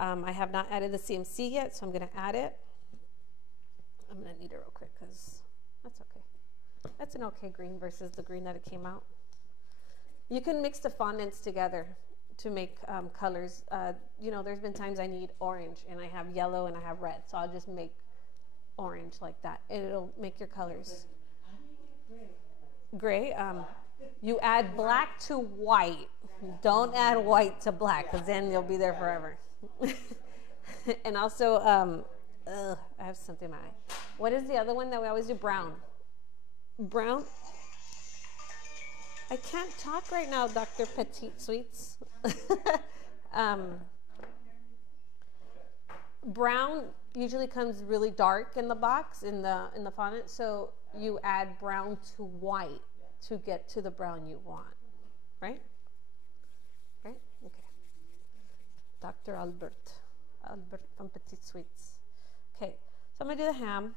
I have not added the CMC yet, so I'm going to add it. I'm going to knead it real quick, because that's okay. That's an okay green versus the green that it came out. You can mix the fondants together to make colors. There's been times I need orange, and I have yellow, and I have red, so I'll just make orange like that, and it'll make your colors. Gray. You add black to white. Don't add white to black, because then you'll be there forever. And also, I have something in my eye. What is the other one that we always do? Brown. Brown. I can't talk right now, Dr. Petite Sweets. Brown usually comes really dark in the box, in the fondant, so you add brown to white. to get to the brown you want, right? Right? Okay. Dr. Albert from Petite Sweets. Okay, so I'm gonna do the ham,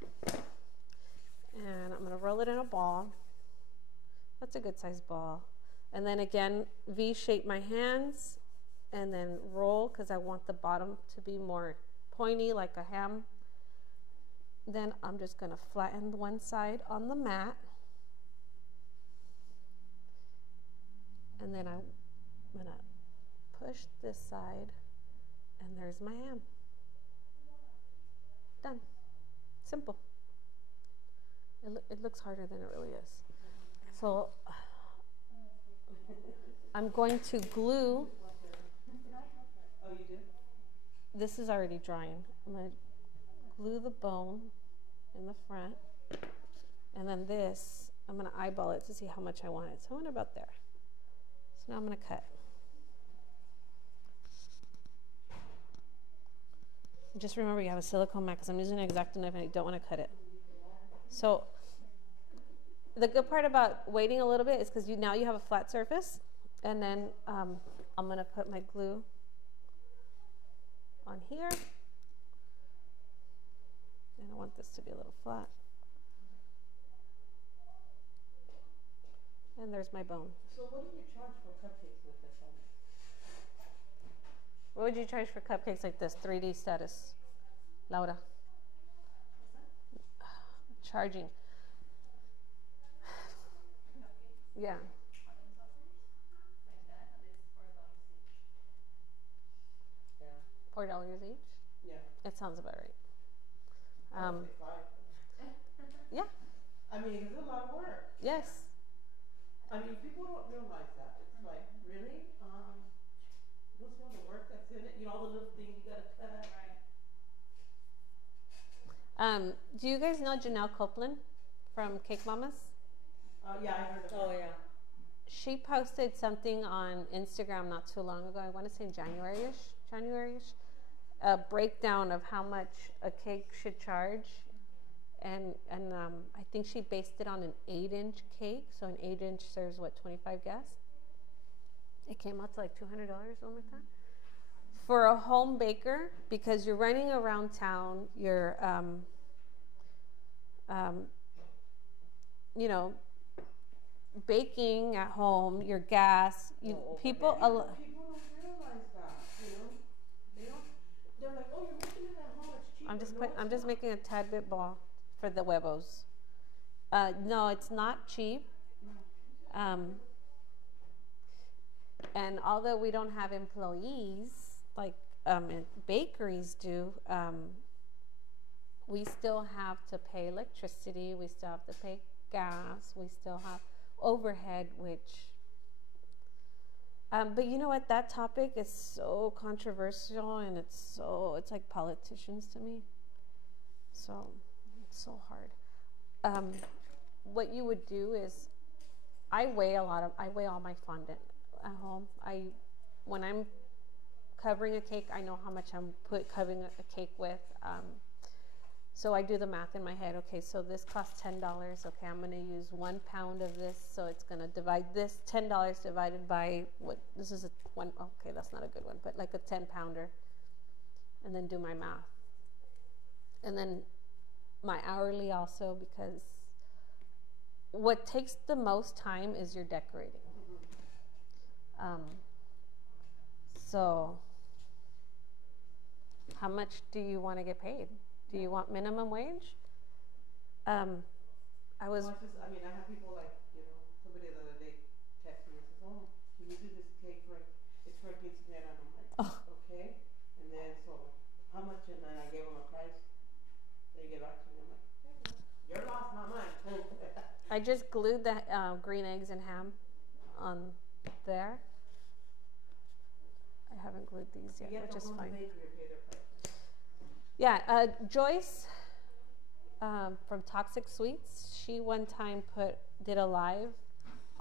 and I'm gonna roll it in a ball. That's a good sized ball. And then again, V-shape my hands, and then roll, because I want the bottom to be more pointy like a ham. Then I'm just gonna flatten one side on the mat. And then I'm gonna push this side, and there's my ham. Done. Simple. It looks harder than it really is. So I'm going to glue. Oh, you do? This is already drying. I'm going to glue the bone in the front. And then this, I'm going to eyeball it to see how much I want it. So I want it about there. So now I'm going to cut. Just remember you have a silicone mat, because I'm using an X-Acto knife and I don't want to cut it. So the good part about waiting a little bit is because now you have a flat surface. And then I'm going to put my glue on here. And I want this to be a little flat. And there's my bone. So what do you charge for cupcakes with this on it? What would you charge for cupcakes like this? 3D status. Laura. Charging. Yeah. Yeah. $4 each? Yeah. It sounds about right. I would say 5. Yeah. I mean, it's a lot of work. Yes. I mean, people don't realize that. It's like, really? You don't see all the work that's in it? You know, all the little things you gotta cut. Do you guys know Janelle Copeland from Cake Mamas? Yeah, I heard of Oh, it. yeah. She posted something on Instagram not too long ago. I want to say in January-ish, a breakdown of how much a cake should charge, and I think she based it on an 8-inch cake. So an 8-inch serves what, 25 guests? It came out to like $200, something like that. For a home baker, because you're running around town, you're you know, baking at home, your gas, people. People don't realize that, you know. They don't. They're like, oh, you're making it at home. It's cheaper. I'm just making a tad bit ball for the huevos. No, it's not cheap. And although we don't have employees like bakeries do, we still have to pay electricity. We still have to pay gas. We still have overhead, which. But you know what? That topic is so controversial, and it's like politicians to me. So it's so hard. What you would do is, I weigh all my fondant at home. When I'm covering a cake, I know how much I'm covering a cake with. So I do the math in my head. Okay, so this costs $10. Okay, I'm going to use 1 pound of this, so it's going to divide this $10 divided by what? This is a one. Okay, that's not a good one, but like a 10-pounder, and then do my math. And then my hourly also, because what takes the most time is your decorating. So how much do you want to get paid? Do you want minimum wage? I mean, I have people like, you know, somebody the other day text me and says, oh, can you do this cake it's for a quinceañera? And I'm like, Oh. Okay. And then, so, how much? And then I gave them a price. They get back to me. I'm like, okay, your loss, not mine. I just glued the green eggs and ham on there. I haven't glued these yet, which is fine. Yeah, Joyce from Toxic Sweets, she one time did a live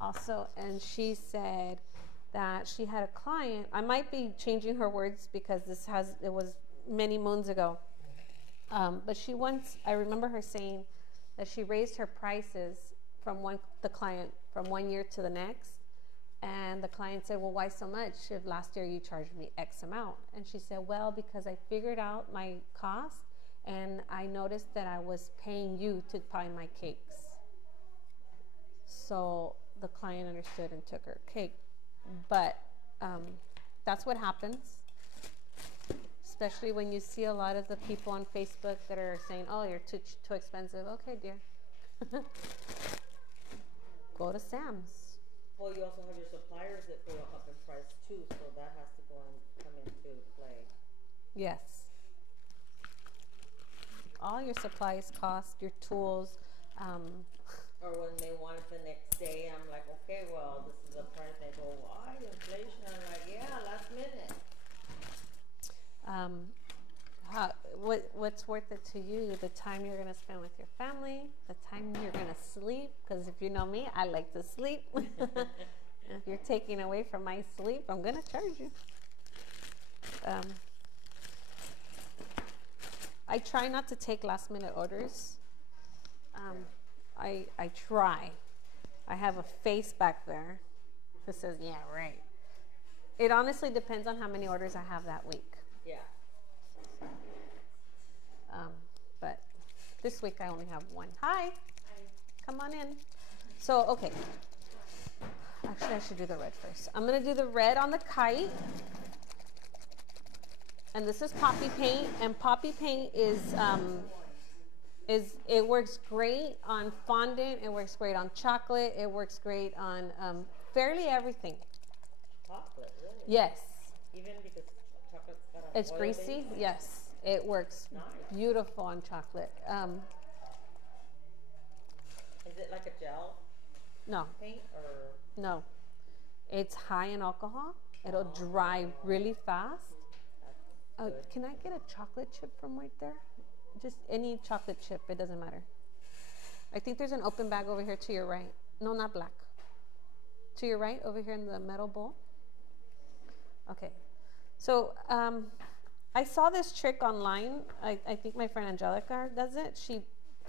also, and she said that she had a client. I might be changing her words because it was many moons ago. But I remember her saying that she raised her prices from the client from one year to the next. And the client said, well, why so much if last year you charged me X amount? And she said, well, because I figured out my cost and I noticed that I was paying you to buy my cakes. So the client understood and took her cake. But that's what happens, especially when you see a lot of the people on Facebook that are saying, oh, you're too expensive. Okay, dear. Go to Sam's. Well, you also have your suppliers that go up in price too, so that has to come into play. Yes. All your supplies cost, your tools. Or when they want it the next day, I'm like, okay, well, this is the price. They go, why, inflation? I'm like, yeah, last minute. What's worth it to you? The time you're going to spend with your family, the time you're going to sleep, because if you know me, I like to sleep. If you're taking away from my sleep, I'm going to charge you. I try not to take last minute orders. I try. I have a face back there that says, yeah, right. It honestly depends on how many orders I have that week. Yeah. But this week I only have one. Hi. Come on in. So, okay. Actually, I should do the red first. I'm going to do the red on the kite. And this is poppy paint. And poppy paint it works great on fondant. It works great on chocolate. It works great on fairly everything. Chocolate, really? Yes. Even because chocolate's got an It's oil greasy. base? Yes. It works beautiful on chocolate. Is it like a gel No. paint or? No. It's high in alcohol. It'll dry really fast. Good. Can I get a chocolate chip from right there? Just any chocolate chip. It doesn't matter. I think there's an open bag over here to your right. No, not black. To your right, over here in the metal bowl. Okay. So I saw this trick online. I think my friend Angelica does it. She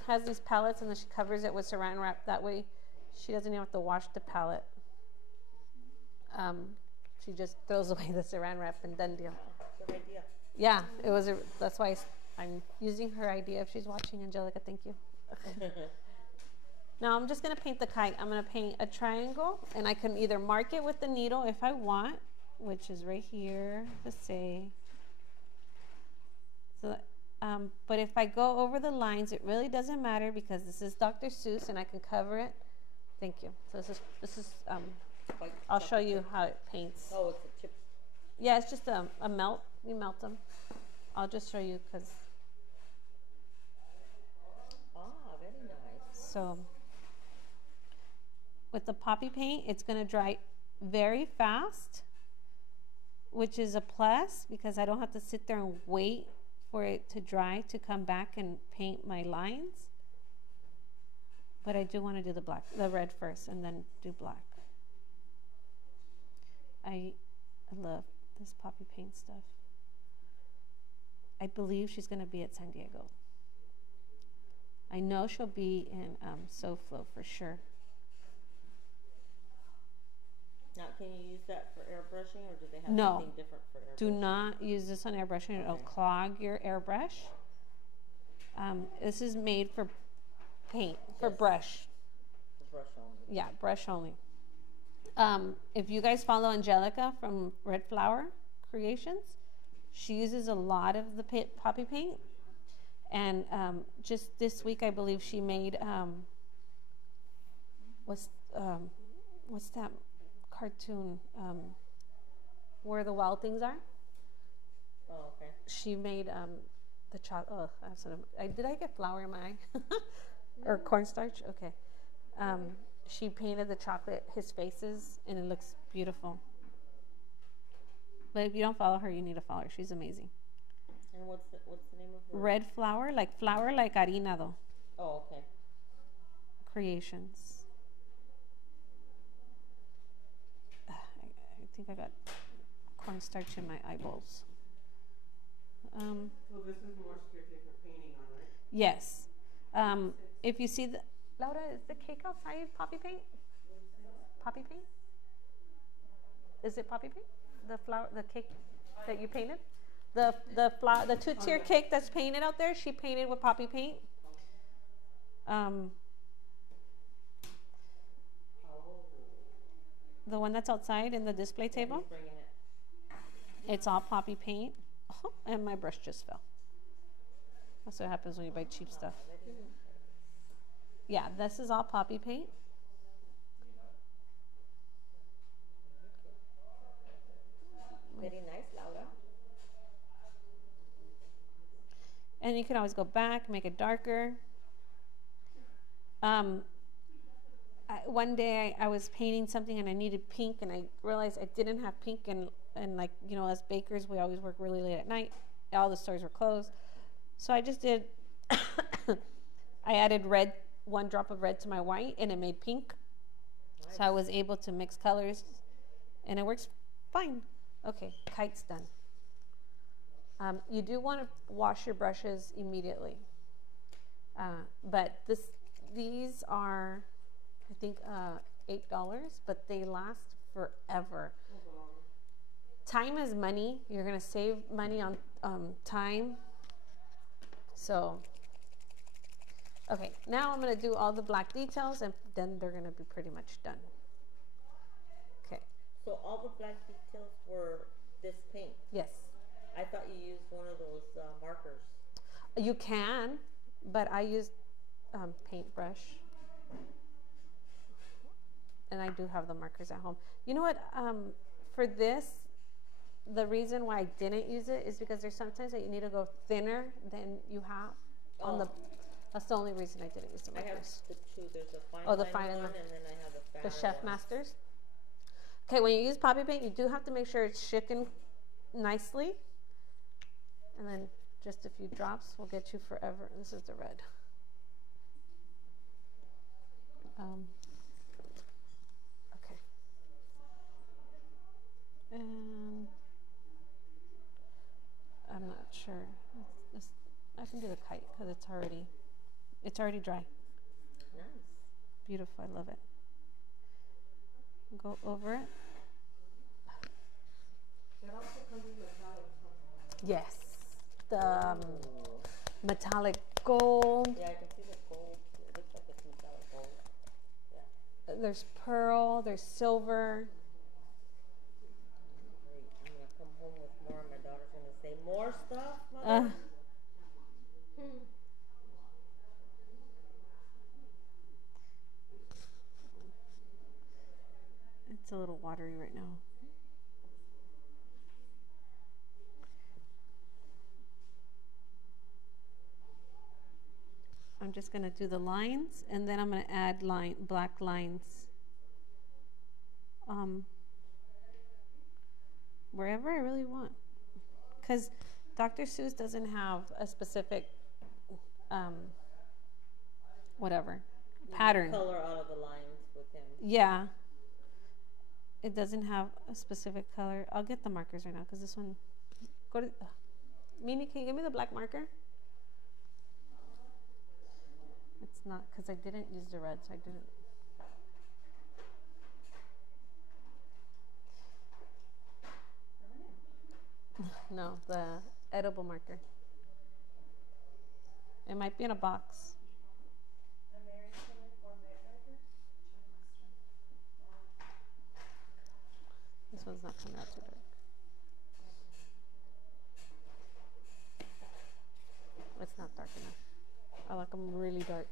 has these pallets and then she covers it with saran wrap. That way she doesn't even have to wash the pallet. She just throws away the saran wrap and done deal. Good idea. Yeah, that's why I'm using her idea. If she's watching, Angelica, thank you. Now I'm just going to paint the kite. I'm going to paint a triangle, and I can either mark it with the needle if I want, which is right here to say. So, but if I go over the lines, it really doesn't matter because this is Dr. Seuss, and I can cover it. Thank you. So this is White I'll show chocolate you chip. how it paints. Oh, it's a chip. Yeah, it's just a melt. You melt them. I'll just show you because. Very nice. So with the poppy paint, it's going to dry very fast, which is a plus because I don't have to sit there and wait for it to dry to come back and paint my lines. But I do want to do the red first and then do black. I love this poppy paint stuff. I believe she's going to be at San Diego. I know she'll be in SoFlo for sure. Now, can you use that for airbrushing, or do they have No. something different for airbrushing? Do not use this on airbrushing. It'll clog your airbrush. This is made for paint, for Yes. brush. The brush only. Yeah, brush only. If you guys follow Angelica from Red Flower Creations, she uses a lot of the poppy paint. And just this week, I believe she made, what's that cartoon, Where the Wild Things Are? Oh, okay. She made the chocolate. Oh, did I get flour in my eye? Or cornstarch? Okay. She painted the chocolate, his faces, and it looks beautiful. But if you don't follow her, you need to follow her. She's amazing. And what's the name of her? Red flour like harina though. Oh, okay. Creations. I think I got cornstarch in my eyeballs. So this is more strictly for painting on, right? Yes. If you see Laura, is the cake outside poppy paint? poppy paint? Is it poppy paint? The flower, the cake that you painted? The flower, the two-tier cake that's painted out there, she painted with poppy paint. The one that's outside in the display table, He's bringing it. it's all poppy paint. Oh, and my brush just fell. That's what happens when you buy cheap stuff. Yeah, this is all poppy paint. Very nice, Laura. And you can always go back, make it darker. One day I was painting something and I needed pink, and I realized I didn't have pink, and like, you know, as bakers, we always work really late at night. All the stores were closed. So I just did, I added red, 1 drop of red to my white, and it made pink. Nice. So I was able to mix colors, and it works fine. Okay, kite's done. You do want to wash your brushes immediately. But these are, I think, $8, but they last forever. Time is money. You're going to save money on time. So, okay, now I'm going to do all the black details, and then they're going to be pretty much done. Okay, So all the black details were this paint. yes. I thought you used one of those markers. You can, but I use paintbrush. And I do have the markers at home. You know what? For this, the reason why I didn't use it is because there's sometimes that you need to go thinner than you have on the. That's the only reason I didn't use the I have markers. the two. There's a fine Oh, the line fine and one, the- and then I have the The fatter Chef one. Masters. Okay, when you use poppy paint, you do have to make sure it's shaken nicely. And then just a few drops will get you forever. This is the red. Okay. And I'm not sure. I can do the kite because it's already dry. Nice. Beautiful, I love it. Go over it. That also comes in metallic. Yes. The Ooh. metallic gold. Yeah, I can see the gold. It looks like it's metallic gold. Yeah. There's pearl. There's silver. Great. I'm gonna come home with more, and my daughter's gonna say, "More stuff, Uh, mother." it's a little watery right now. I'm just going to do the lines, and then I'm going to add black lines wherever I really want. Because Dr. Seuss doesn't have a specific pattern. Color out of the lines with him. Yeah. It doesn't have a specific color. I'll get the markers right now because this one. Mimi, can you give me the black marker? It's not because I didn't use the red, so I didn't. No, the edible marker. It might be in a box. This one's not coming out too dark. It's not dark enough. I like them really dark.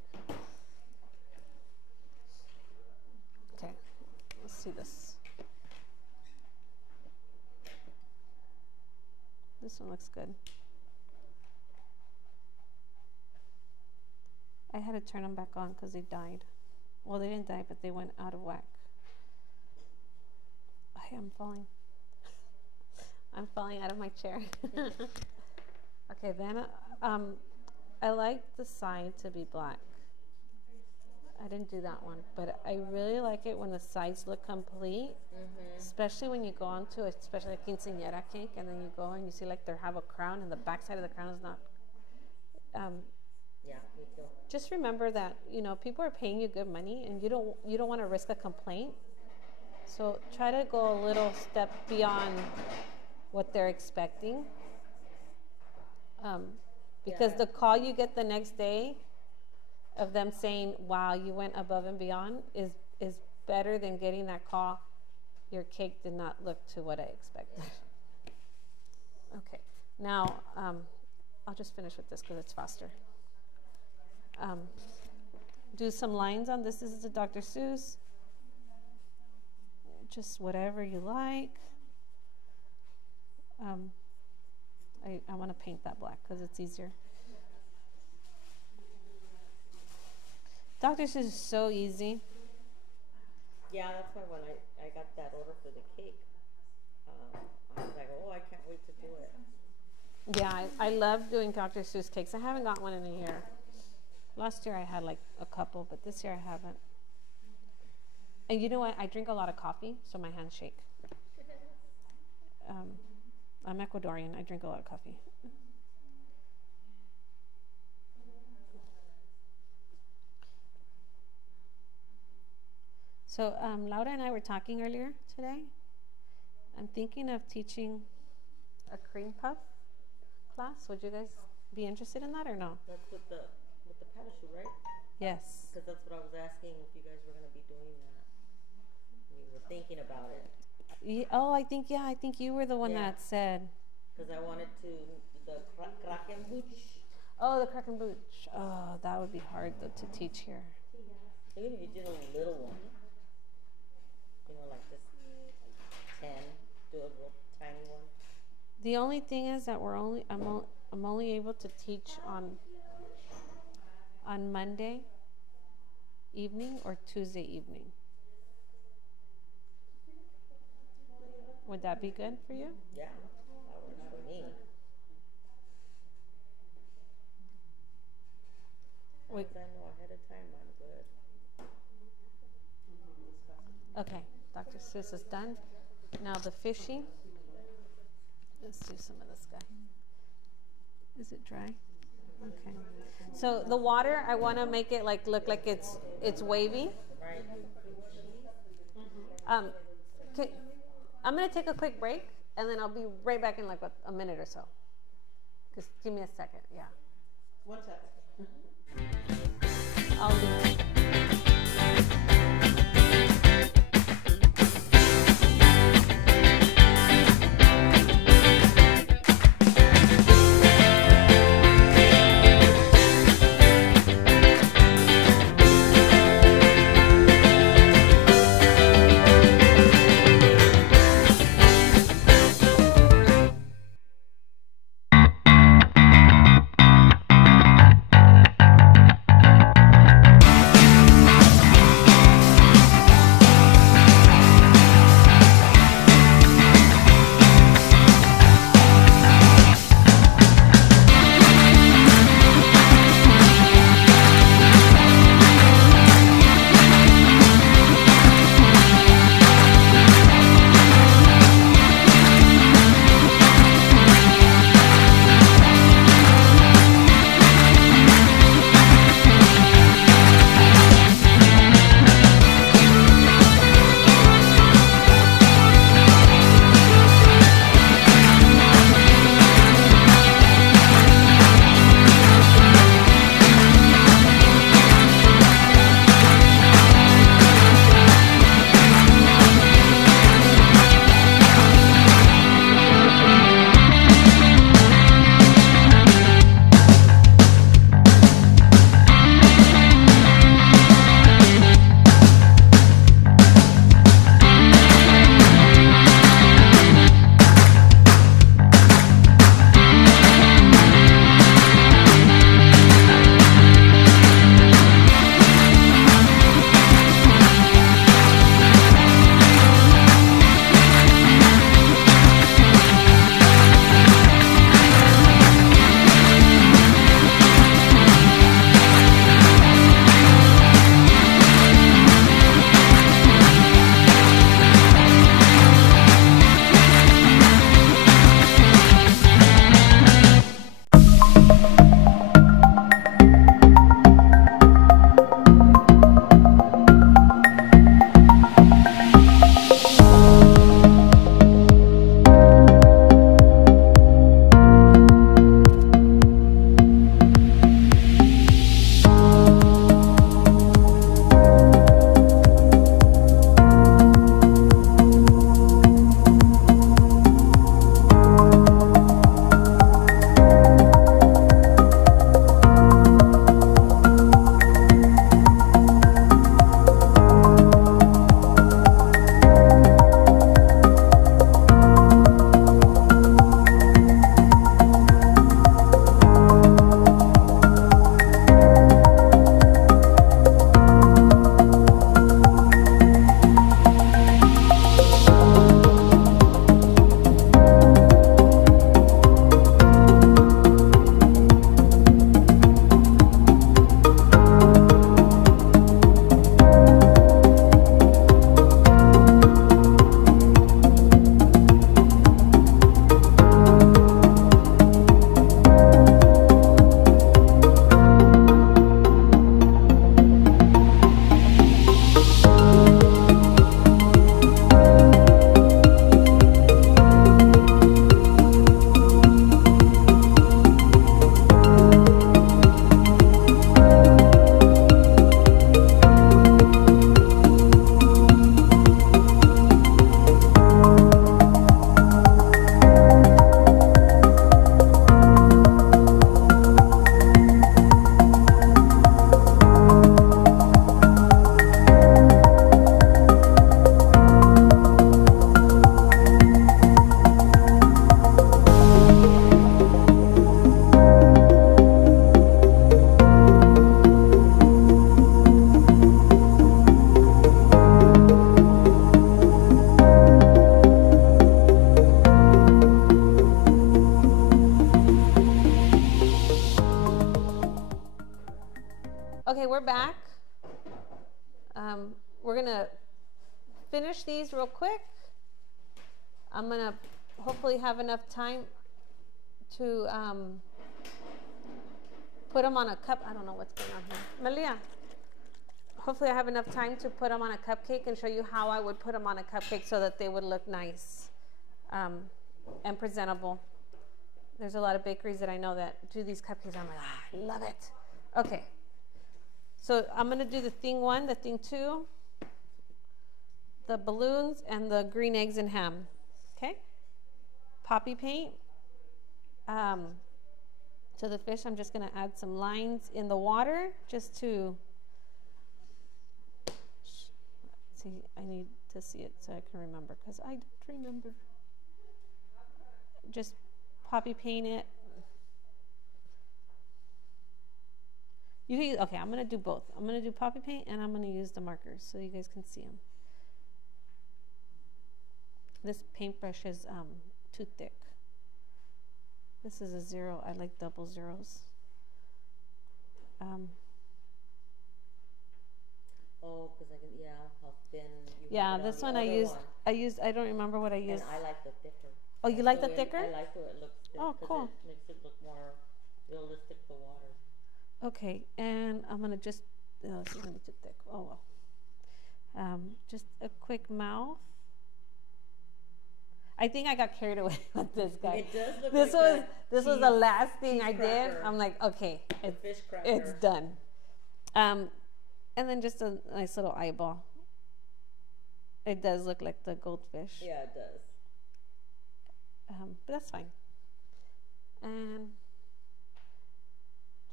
Okay, let's see this. This one looks good. I had to turn them back on because they died. Well, they didn't die, but they went out of whack. I'm falling. I'm falling out of my chair. Okay, then I like the side to be black. I didn't do that one, but I really like it when the sides look complete, especially when you go on to especially a quinceañera cake, and then you go and you see like they have a crown, and the back side of the crown is not. Yeah, me too. Just remember that, you know, people are paying you good money, and you don't want to risk a complaint So try to go a little step beyond what they're expecting. Because the call you get the next day of them saying, wow, you went above and beyond is better than getting that call, your cake did not look to what I expected. Okay, now I'll just finish with this because it's faster. Do some lines on this. This is a Dr. Seuss. Just whatever you like. I want to paint that black because it's easier. Dr. Seuss is so easy. Yeah, that's why when I got that order for the cake, I was like, oh, I can't wait to do it. Yeah, I love doing Dr. Seuss cakes. I haven't got one in a year. Last year I had like a couple, but this year I haven't. And you know what? I drink a lot of coffee, so my hands shake. I'm Ecuadorian. I drink a lot of coffee. So Laura and I were talking earlier today. I'm thinking of teaching a cream puff class. Would you guys be interested in that or no? That's with the parachute, right? Yes. Because that's what I was asking, if you guys were going to be doing that. We were thinking about it. I think you were the one that said. Because I wanted to, the Krakenbuch. Oh, the Krakenbuch. Oh, that would be hard though to teach here. Even if you did a little one, you know, like this 10, do a real tiny one. The only thing is that I'm only able to teach on Monday evening or Tuesday evening. Would that be good for you? Yeah, that works for me. Once I know ahead of time, I'm good. Okay, Dr. Seuss is done. Now the fishy. Let's do some of this guy. Is it dry? Okay. So the water, I want to make it look like it's wavy. Right. I'm going to take a quick break, and then I'll be right back in like a minute or so. Just give me a second. Yeah. 1 second. I'll leave. we're back. We're gonna finish these real quick. I'm gonna hopefully have enough time to put them on a cup. I don't know what's going on here. Malia, hopefully I have enough time to put them on a cupcake and show you how I would put them on a cupcake so that they would look nice and presentable. There's a lot of bakeries that I know that do these cupcakes. I'm like, I love it. Okay. So I'm going to do the thing 1, the thing 2, the balloons, and the green eggs and ham. Okay? Poppy paint. To the fish, I'm just going to add some lines in the water just to... See, I need to see it so I can remember because I don't remember. Just poppy paint it. You can use, okay, I'm going to do both. I'm going to do poppy paint and I'm going to use the markers so you guys can see them. This paintbrush is too thick. This is a 0. I like double zeros. Oh, because I can, yeah, how thin you Yeah, have it on this the one other I used, I don't remember what I used. And I like the thicker. Oh, you like the way- thicker? I like the way it looks thick. Oh, 'cause cool. It makes it look more realistic, the water. Okay, and I'm gonna just, oh, this is gonna be too thick. Oh well. Just a quick mouth. I think I got carried away with this guy. It does look This like was a this was the last thing cheese I did. cracker. I'm like, okay, A it's fish cracker. it's done. And then just a nice little eyeball. It does look like the goldfish. Yeah, it does. But that's fine. And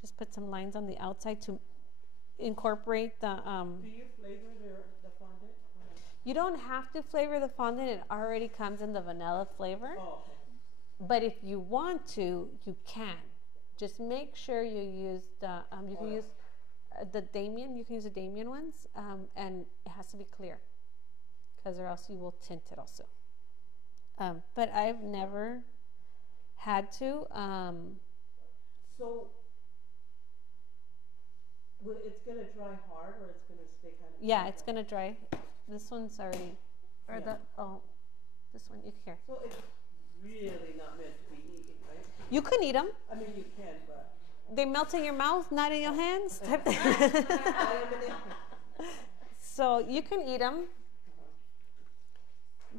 just put some lines on the outside to incorporate the. Do you flavor the fondant? Or no? You don't have to flavor the fondant; it already comes in the vanilla flavor. Oh, okay. But if you want to, you can. Just make sure you use the. You can Oil. use the Damien. You can use the Damien ones, and it has to be clear, because or else you will tint it also. But I've never had to. So, it's gonna dry hard, or it's gonna stay kind of? Yeah, it's gonna dry. This one's already, or Yeah. this one you here. So it's really not meant to be eaten, right? You can eat them. I mean, you can, but. They melt in your mouth, not in your hands. Type thing. So you can eat them.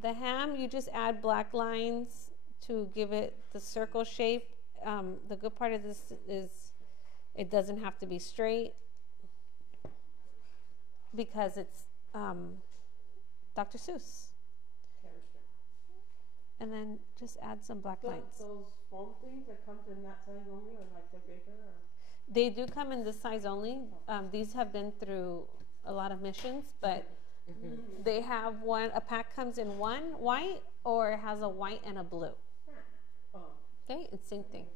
The ham, you just add black lines to give it the circle shape. The good part of this is it doesn't have to be straight because it's Dr. Seuss. Character. And then just add some black lines. Those foam things that comes in that size only, or like the bigger, or? They do come in this size only. These have been through a lot of missions, but they have one. A pack comes in one white, or it has a white and a blue. Oh. Okay, it's same thing.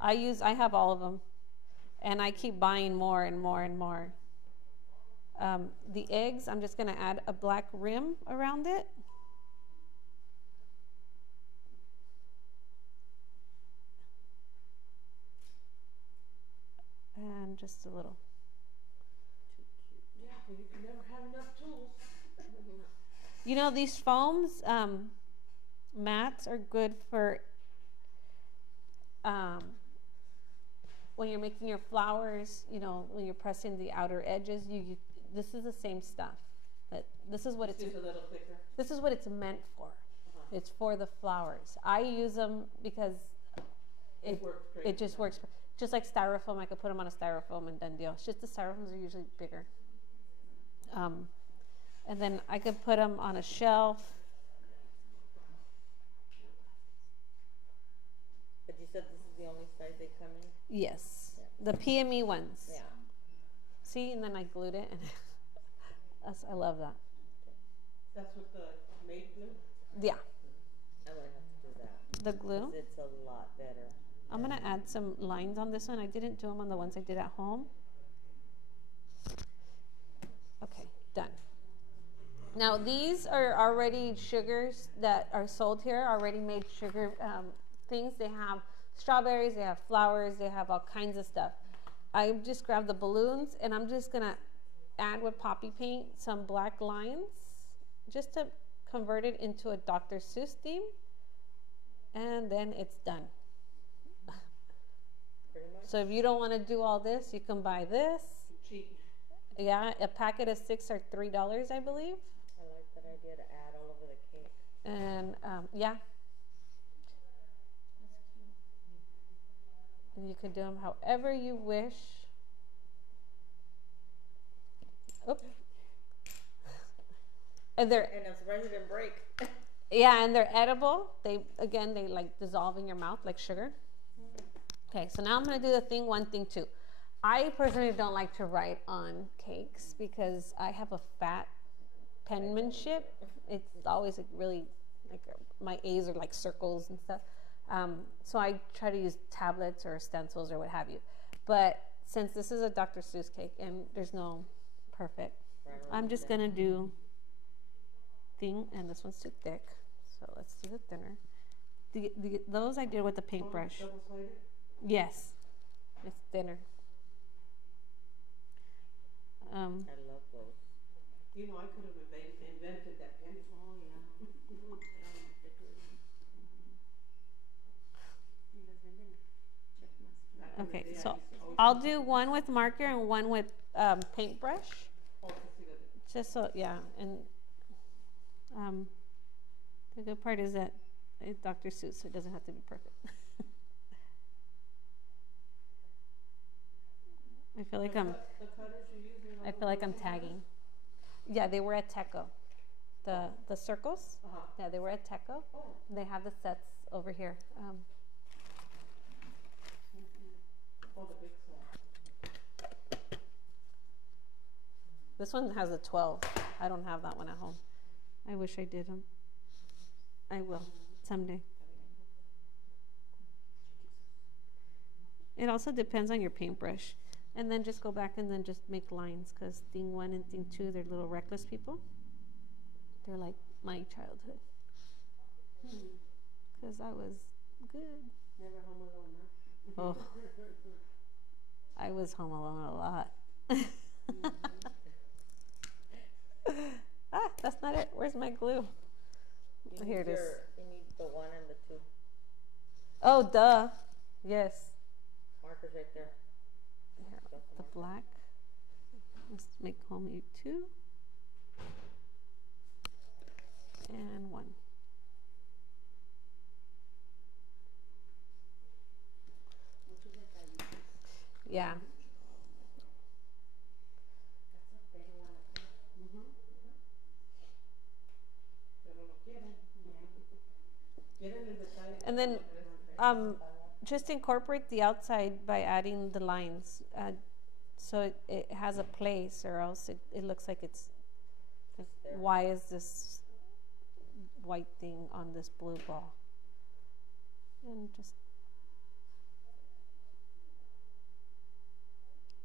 I have all of them, and I keep buying more and more and more. The eggs, I'm just gonna add a black rim around it. And just a little. Yeah, but you can never have enough tools. You know, these foams, mats are good for when you're making your flowers, you know, when you're pressing the outer edges, this is the same stuff. But this is what it's Just a little thicker. this is what it's meant for. It's for the flowers. I use them because It works great. it just works. Just like styrofoam, I could put them on a styrofoam and done deal. It's just the styrofoams are usually bigger. And then I could put them on a shelf. But you said this is the only size they come in? Yes, the PME ones. Yeah. See, and then I glued it, and I love that. That's what the maid glue? Yeah, I'm gonna have to do that. the glue. 'Cause it's a lot better. I'm gonna add some lines on this one. I didn't do them on the ones I did at home. Okay, done. Now these are already sugars that are sold here, already made sugar things. They have strawberries, they have flowers, they have all kinds of stuff. I just grabbed the balloons and I'm just gonna add with poppy paint some black lines just to convert it into a Dr. Seuss theme, and then it's done. Pretty much. So if you don't want to do all this, you can buy this. Cheap. Yeah, a packet of 6 are $3, I believe. I like that idea to add all over the cake. And yeah. And you can do them however you wish. Oop. And they're, And I'm surprised it didn't break. yeah, and they're edible. They like dissolve in your mouth like sugar. Okay, so now I'm gonna do the thing 1, thing 2. I personally don't like to write on cakes because I have a fat penmanship. It's always like really like my A's are like circles and stuff. So I try to use tablets or stencils or what have you. But since this is a Dr. Seuss cake and there's no perfect, I'm just gonna do thing, and this one's too thick. So let's do the thinner. Those I did with the paintbrush. Double-sided? Yes, it's thinner. I love those. You know, I could have invented that pen. Oh, yeah. Okay, so I'll do one with marker and one with paintbrush. Just so, yeah, and the good part is that it's Dr. Seuss, so it doesn't have to be perfect. I feel like I'm tagging. Yeah, they were at Teco. The circles. Yeah, they were at Teco. They have the sets over here. The big set. This one has a 12. I don't have that one at home. I wish I did them. I will someday. It also depends on your paintbrush. And then just go back and then just make lines, because thing 1 and thing 2, they're little reckless people. They're like my childhood. Because I was good. Never home alone, huh? Oh, I was home alone a lot. Ah, that's not it. Where's my glue? Here it is. You need the 1 and the 2. Oh, duh. Yes. Markers right there. Here, the black. Let's make home 2 and 1. Yeah. And then just incorporate the outside by adding the lines, so it has a place, or else it looks like it's why is this white thing on this blue ball? And just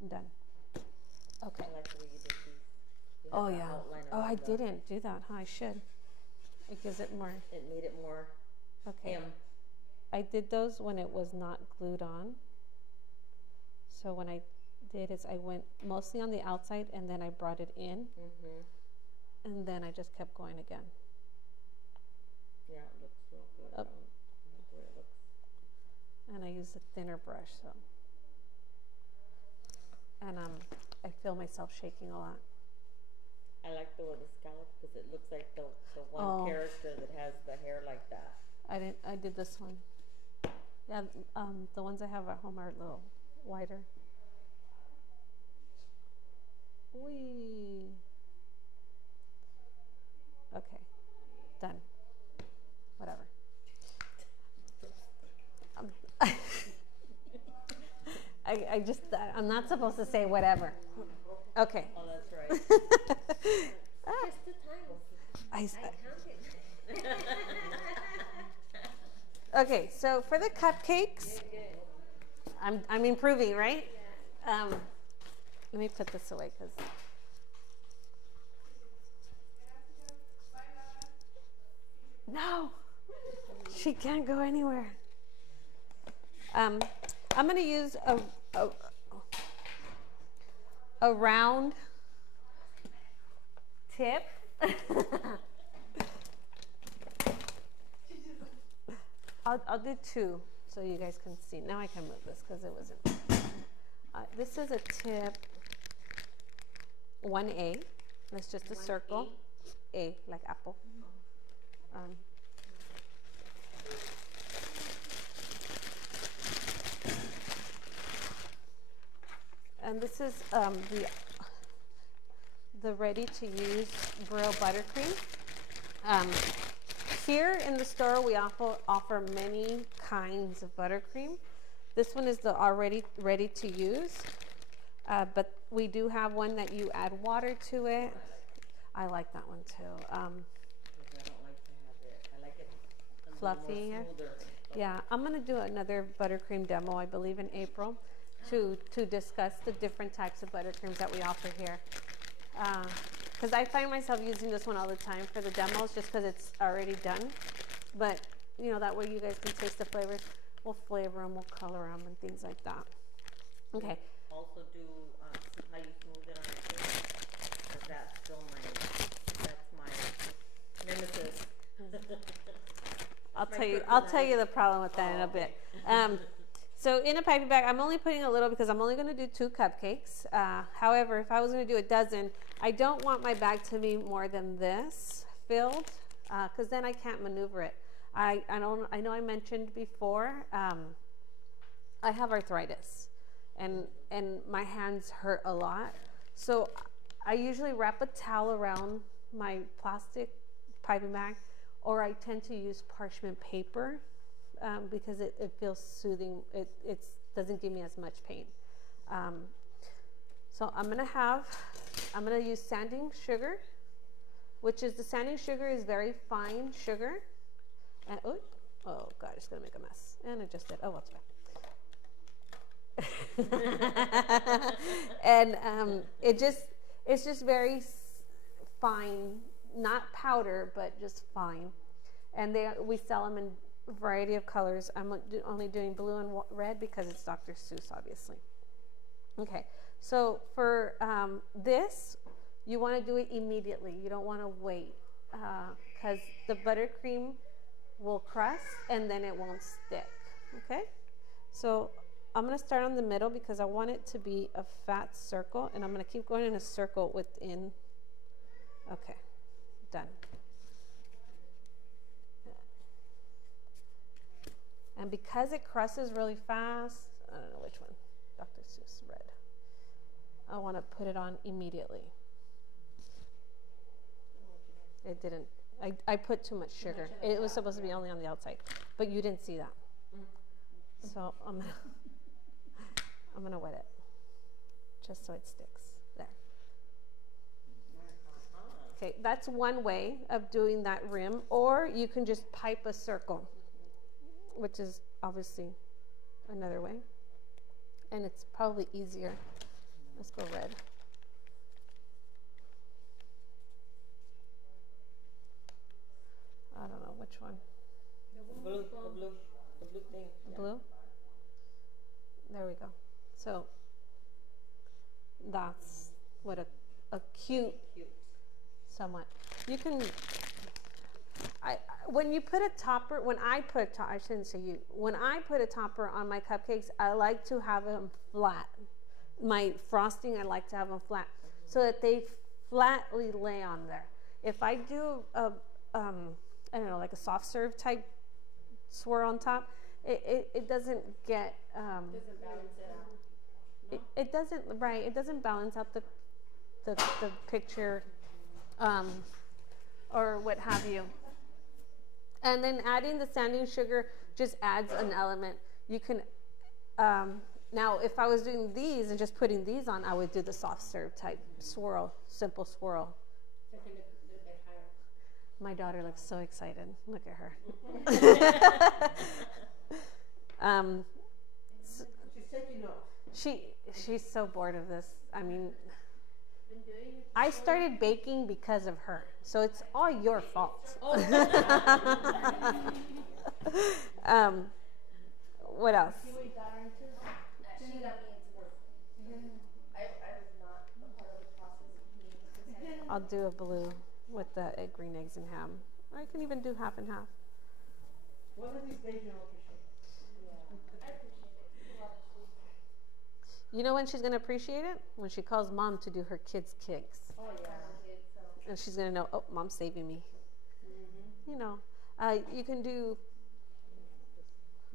done. Okay. I like the way you did these. You Oh have the yeah. outline Oh, I around the- didn't do that. Huh? I should. It gives it more. It made it more Okay. him. I did those when it was not glued on. So when I did is I went mostly on the outside and then I brought it in, and then I just kept going again. Yeah, it looks real good. Up. I like the way it looks. And I use a thinner brush, so. And I feel myself shaking a lot. I like the way the scallop, because it looks like the one Oh. character that has the hair like that. I did this one. Yeah, the ones I have at home are a little wider. Whee. Okay, done. Whatever. I'm not supposed to say whatever. Okay. Oh, that's right. Ah, Just the time. I counted. Okay, so for the cupcakes, I'm improving, right? Let me put this away because. No, she can't go anywhere. I'm gonna use a round tip. I'll do two so you guys can see. Now I can move this because it wasn't. This is a tip 1A. That's just a circle. A, like apple. And this is the ready-to-use Brill buttercream. Here in the store, we offer many kinds of buttercream. This one is the already ready to use, but we do have one that you add water to it. I like that one too. I don't like to have it. I like it a little Fluffy. more smoother. Yeah, I'm gonna do another buttercream demo, I believe in April, to discuss the different types of buttercreams that we offer here. Because I find myself using this one all the time for the demos just because it's already done. But, you know, that way you guys can taste the flavors. We'll flavor them, we'll color them, and things like that. Okay. Also do, see how you smooth it on your cake? Because that's still that's my nemesis. I'll tell you the problem with that in a bit. So in a piping bag, I'm only putting a little because I'm only going to do 2 cupcakes. However, if I was going to do a dozen, I don't want my bag to be more than this filled, because then I can't maneuver it. I know I mentioned before, I have arthritis, and my hands hurt a lot. So I usually wrap a towel around my plastic piping bag, or I tend to use parchment paper. Because it feels soothing. It doesn't give me as much pain. So I'm gonna use sanding sugar, which is the sanding sugar is very fine sugar. And oh God, it's gonna make a mess. And I just did. Oh, that's fine. And it's just very fine, not powder, but just fine. And we sell them in a variety of colors. I'm only doing blue and red because it's Dr. Seuss, obviously. Okay, so for this, you want to do it immediately. You don't want to wait because the buttercream will crust and then it won't stick. Okay, so I'm going to start on the middle because I want it to be a fat circle, and I'm going to keep going in a circle within. Okay, done. And because it crusts really fast, I don't know which one, Dr. Seuss red. I want to put it on immediately. It didn't. I put too much sugar. It was supposed to be only on the outside, but you didn't see that. So I'm gonna wet it, just so it sticks. There. Okay, that's one way of doing that rim, or you can just pipe a circle, which is obviously another way, and it's probably easier. Let's go red. I don't know which one. The blue thing. Yeah. Blue? There we go. So that's what a cute, somewhat. You can, when you put a topper, I shouldn't say you, when I put a topper on my cupcakes, I like to have them flat. My frosting, I like to have them flat so that they flatly lay on there. If I do I don't know, like a soft serve type swirl on top, it doesn't get, Doesn't balance it out. it doesn't, right, it doesn't balance out the picture, or what have you. And then adding the sanding sugar just adds an element. You can, now if I was doing these and just putting these on, I would do the soft serve type swirl, simple swirl. So it can look a little bit higher. My daughter looks so excited. Look at her. She's taking notes. She's so bored of this. I mean, I started baking because of her, so it's all your fault. What else? She got me into work. I was not I'll do a blue with the green eggs and ham. Or I can even do half and half. One of these days you'll appreciate it. I appreciate it. A lot of sweets. You know when she's gonna appreciate it? When she calls mom to do her kids' cakes. Oh, yeah. And she's gonna know, oh, mom's saving me. You know, you can do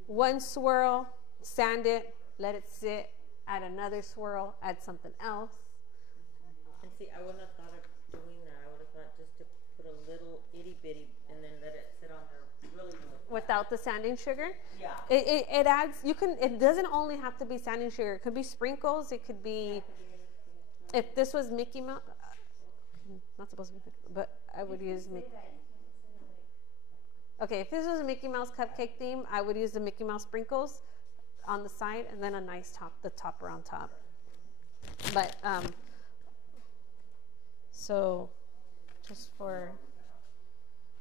one swirl, sand it, let it sit, add another swirl, add something else. And see, I wouldn't have thought of doing that. I would have thought just to put a little itty bitty and then let it sit on there really good. Without the sanding sugar, Yeah. it adds. You can. It doesn't only have to be sanding sugar. It could be sprinkles. It could be. If this was Mickey Mouse, not supposed to be, but I would use Mickey. Okay, if this was a Mickey Mouse cupcake theme, I would use the Mickey Mouse sprinkles on the side and then a nice top, the topper on top. But so just for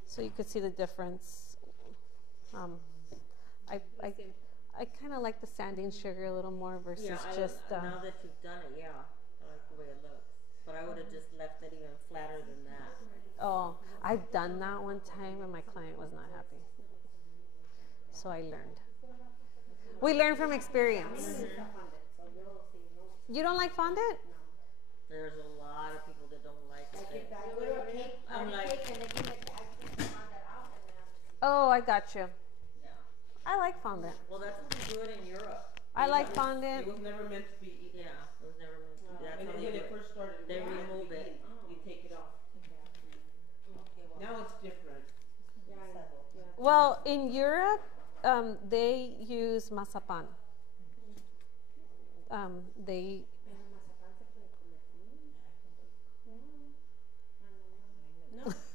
so you could see the difference. I kind of like the sanding sugar a little more versus Yeah, just. Now that you've done it, yeah, I like the way it looks. But I would have just left it even flatter than that. Oh, I've done that one time and my client was not happy. So I learned. We learn from experience. You don't like fondant? There's a lot of people that don't like it. You go to a cake, I'm like, and they give it the ice on that out, and then Oh, I got you. yeah. I like fondant. Well, that's what we do it in Europe. I like It fondant. was never meant to be eaten. Yeah, it was never meant to be. That's And how when they do it it. first started, They it was remove meant to be it. eaten. You take it off. Now it's different. Well, in Europe, they use mazapan. They.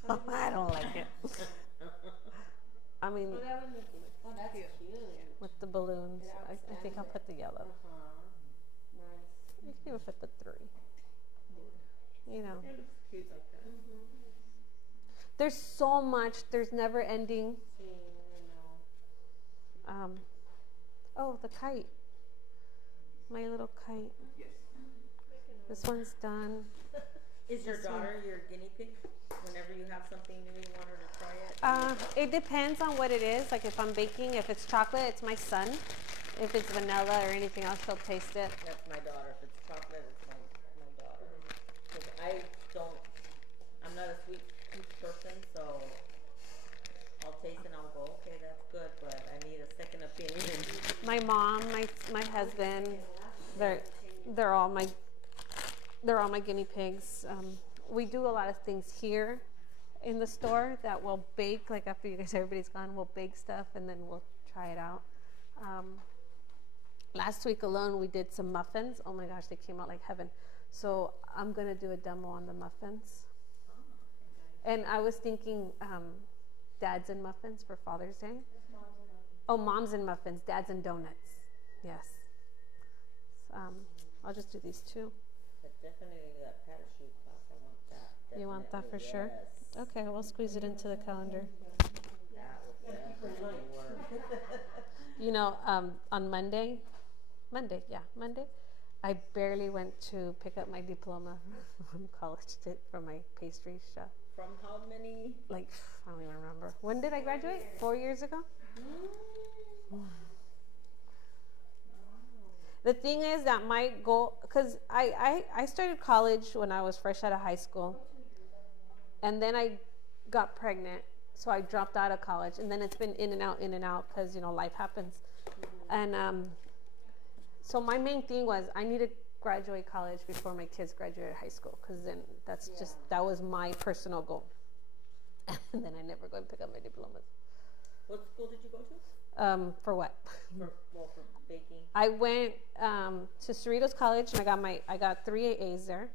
I don't like it. I mean, oh, that's cute. with the balloons, I think I'll put the yellow. Nice. You can even put the 3. You know, It looks cute like that. there's so much. There's never ending. Sí, I know. Oh, the kite. My little kite. Yes. This one's done. Is your daughter your guinea pig? Whenever you have something new, you want her to try it? It depends on what it is. Like if I'm baking, if it's chocolate, it's my son. If it's vanilla or anything else, he'll taste it. That's my daughter. If it's chocolate, it's my daughter. 'Cause I'm not a sweet tooth person, so I'll taste and I'll go, okay, that's good, but I need a second opinion. My mom, my husband, they're all my guinea pigs. We do a lot of things here in the store that we'll bake. Like after everybody's gone, we'll bake stuff and then we'll try it out. Last week alone, we did some muffins. Oh my gosh, they came out like heaven. So I'm gonna do a demo on the muffins. And I was thinking, dads and muffins for Father's Day. Oh, moms and muffins, dads and donuts. Yes. I'll just do these 2. But definitely that parachute class, I want that. You want that for sure? Yes. Okay, we'll squeeze it into the calendar. That would definitely work. You know, on Monday, I barely went to pick up my diploma from college for my pastry shop. From how many? Like, I don't even remember. When did I graduate? 4 years ago? The thing is that my goal, because I started college when I was fresh out of high school. And then I got pregnant. So I dropped out of college. And then it's been in and out because, you know, life happens. And so my main thing was I need to graduate college before my kids graduate high school. Because then that was my personal goal. And then I never go and pick up my diplomas. What school did you go to? For what? For baking. I went to Cerritos College and I got 3 AAs there,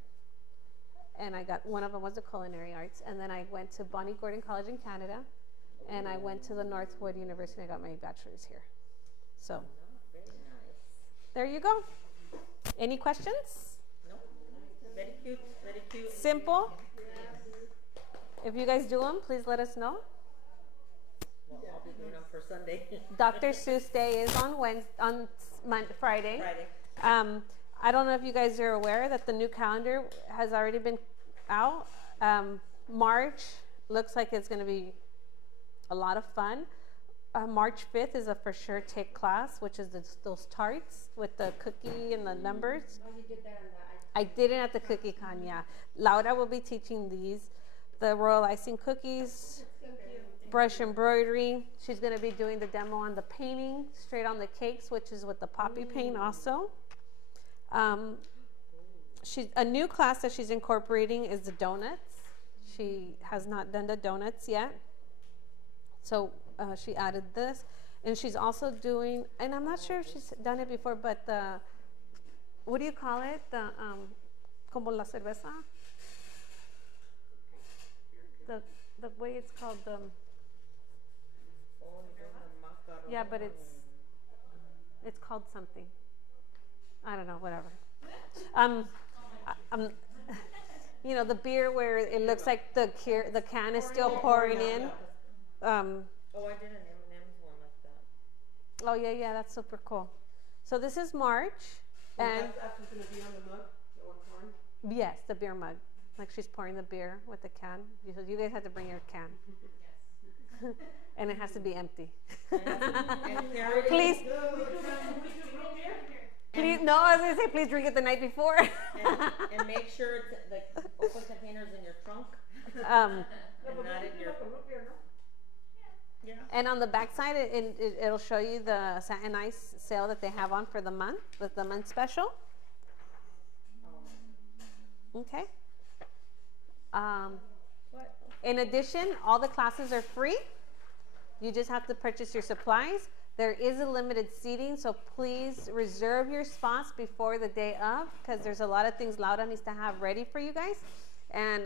and one of them was the culinary arts, and then I went to Bonnie Gordon College in Canada, and I went to the Northwood University and I got my bachelor's here. So Very nice. there you go. Any questions? No, very cute, very cute. Simple. If you guys do them, please let us know. Well, I'll be doing them for Sunday. Dr. Seuss Day is on Friday. Friday. I don't know if you guys are aware that the new calendar has already been out. March looks like it's going to be a lot of fun. March 5th is a for sure take class, which is those tarts with the cookie and the numbers. Oh, you did that on the I did it at the Cookie Con, yeah. Laura will be teaching these. The royal icing cookies, brush embroidery. She's going to be doing the demo on the painting, straight on the cakes, which is with the poppy paint also. A new class that she's incorporating is the donuts. She has not done the donuts yet. So she added this. And she's also doing, and I'm not sure if she's done it before, but the, what do you call it? The, como la cerveza? The way it's called, yeah, but it's called something. I don't know, whatever. You know, the beer where it looks like the can is still pouring in. Oh, I did an M&M's one like that. Oh yeah, that's super cool. So this is March, and that's actually going to be on the mug, the one pouring? yes, the beer mug. Like she's pouring the beer with the can. You guys have to bring your can. Yes. And it has to be empty. Please. Please, no, I was going to say, please drink it the night before. and make sure it's like open containers in your trunk. And not in your. Yeah. And on the back side, it'll show you the Satin Ice sale that they have on for the month, with the month special. Okay. In addition, all the classes are free. You just have to purchase your supplies. There is a limited seating, so please reserve your spots before the day of, because there's a lot of things Laura needs to have ready for you guys. And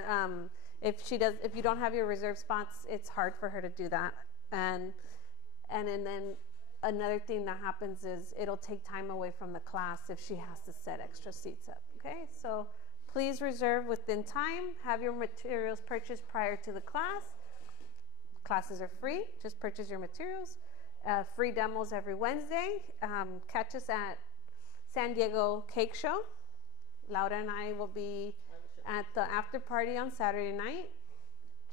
if you don't have your reserved spots, it's hard for her to do that. And then another thing that happens is it'll take time away from the class if she has to set extra seats up. Okay, so please reserve within time. Have your materials purchased prior to the class. Classes are free. Just purchase your materials. Free demos every Wednesday. Catch us at San Diego Cake Show. Laura and I will be at the after party on Saturday night.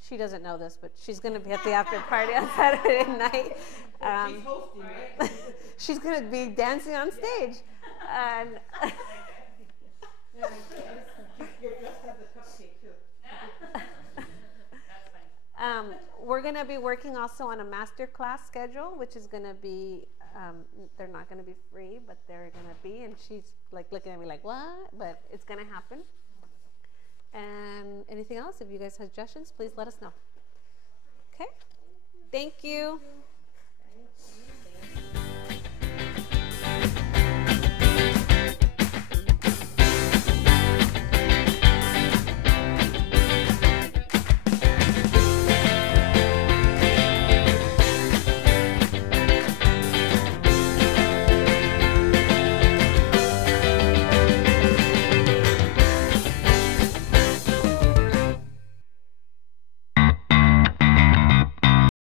She doesn't know this, but she's going to be at the after party on Saturday night. She's hosting, right? She's going to be dancing on stage. And You're dressed as a cupcake, too. we're going to be working also on a master class schedule, which is going to be, they're not going to be free, but they're going to be. And she's like looking at me like, what? But it's going to happen. And anything else? If you guys have suggestions, please let us know. Okay? Thank you.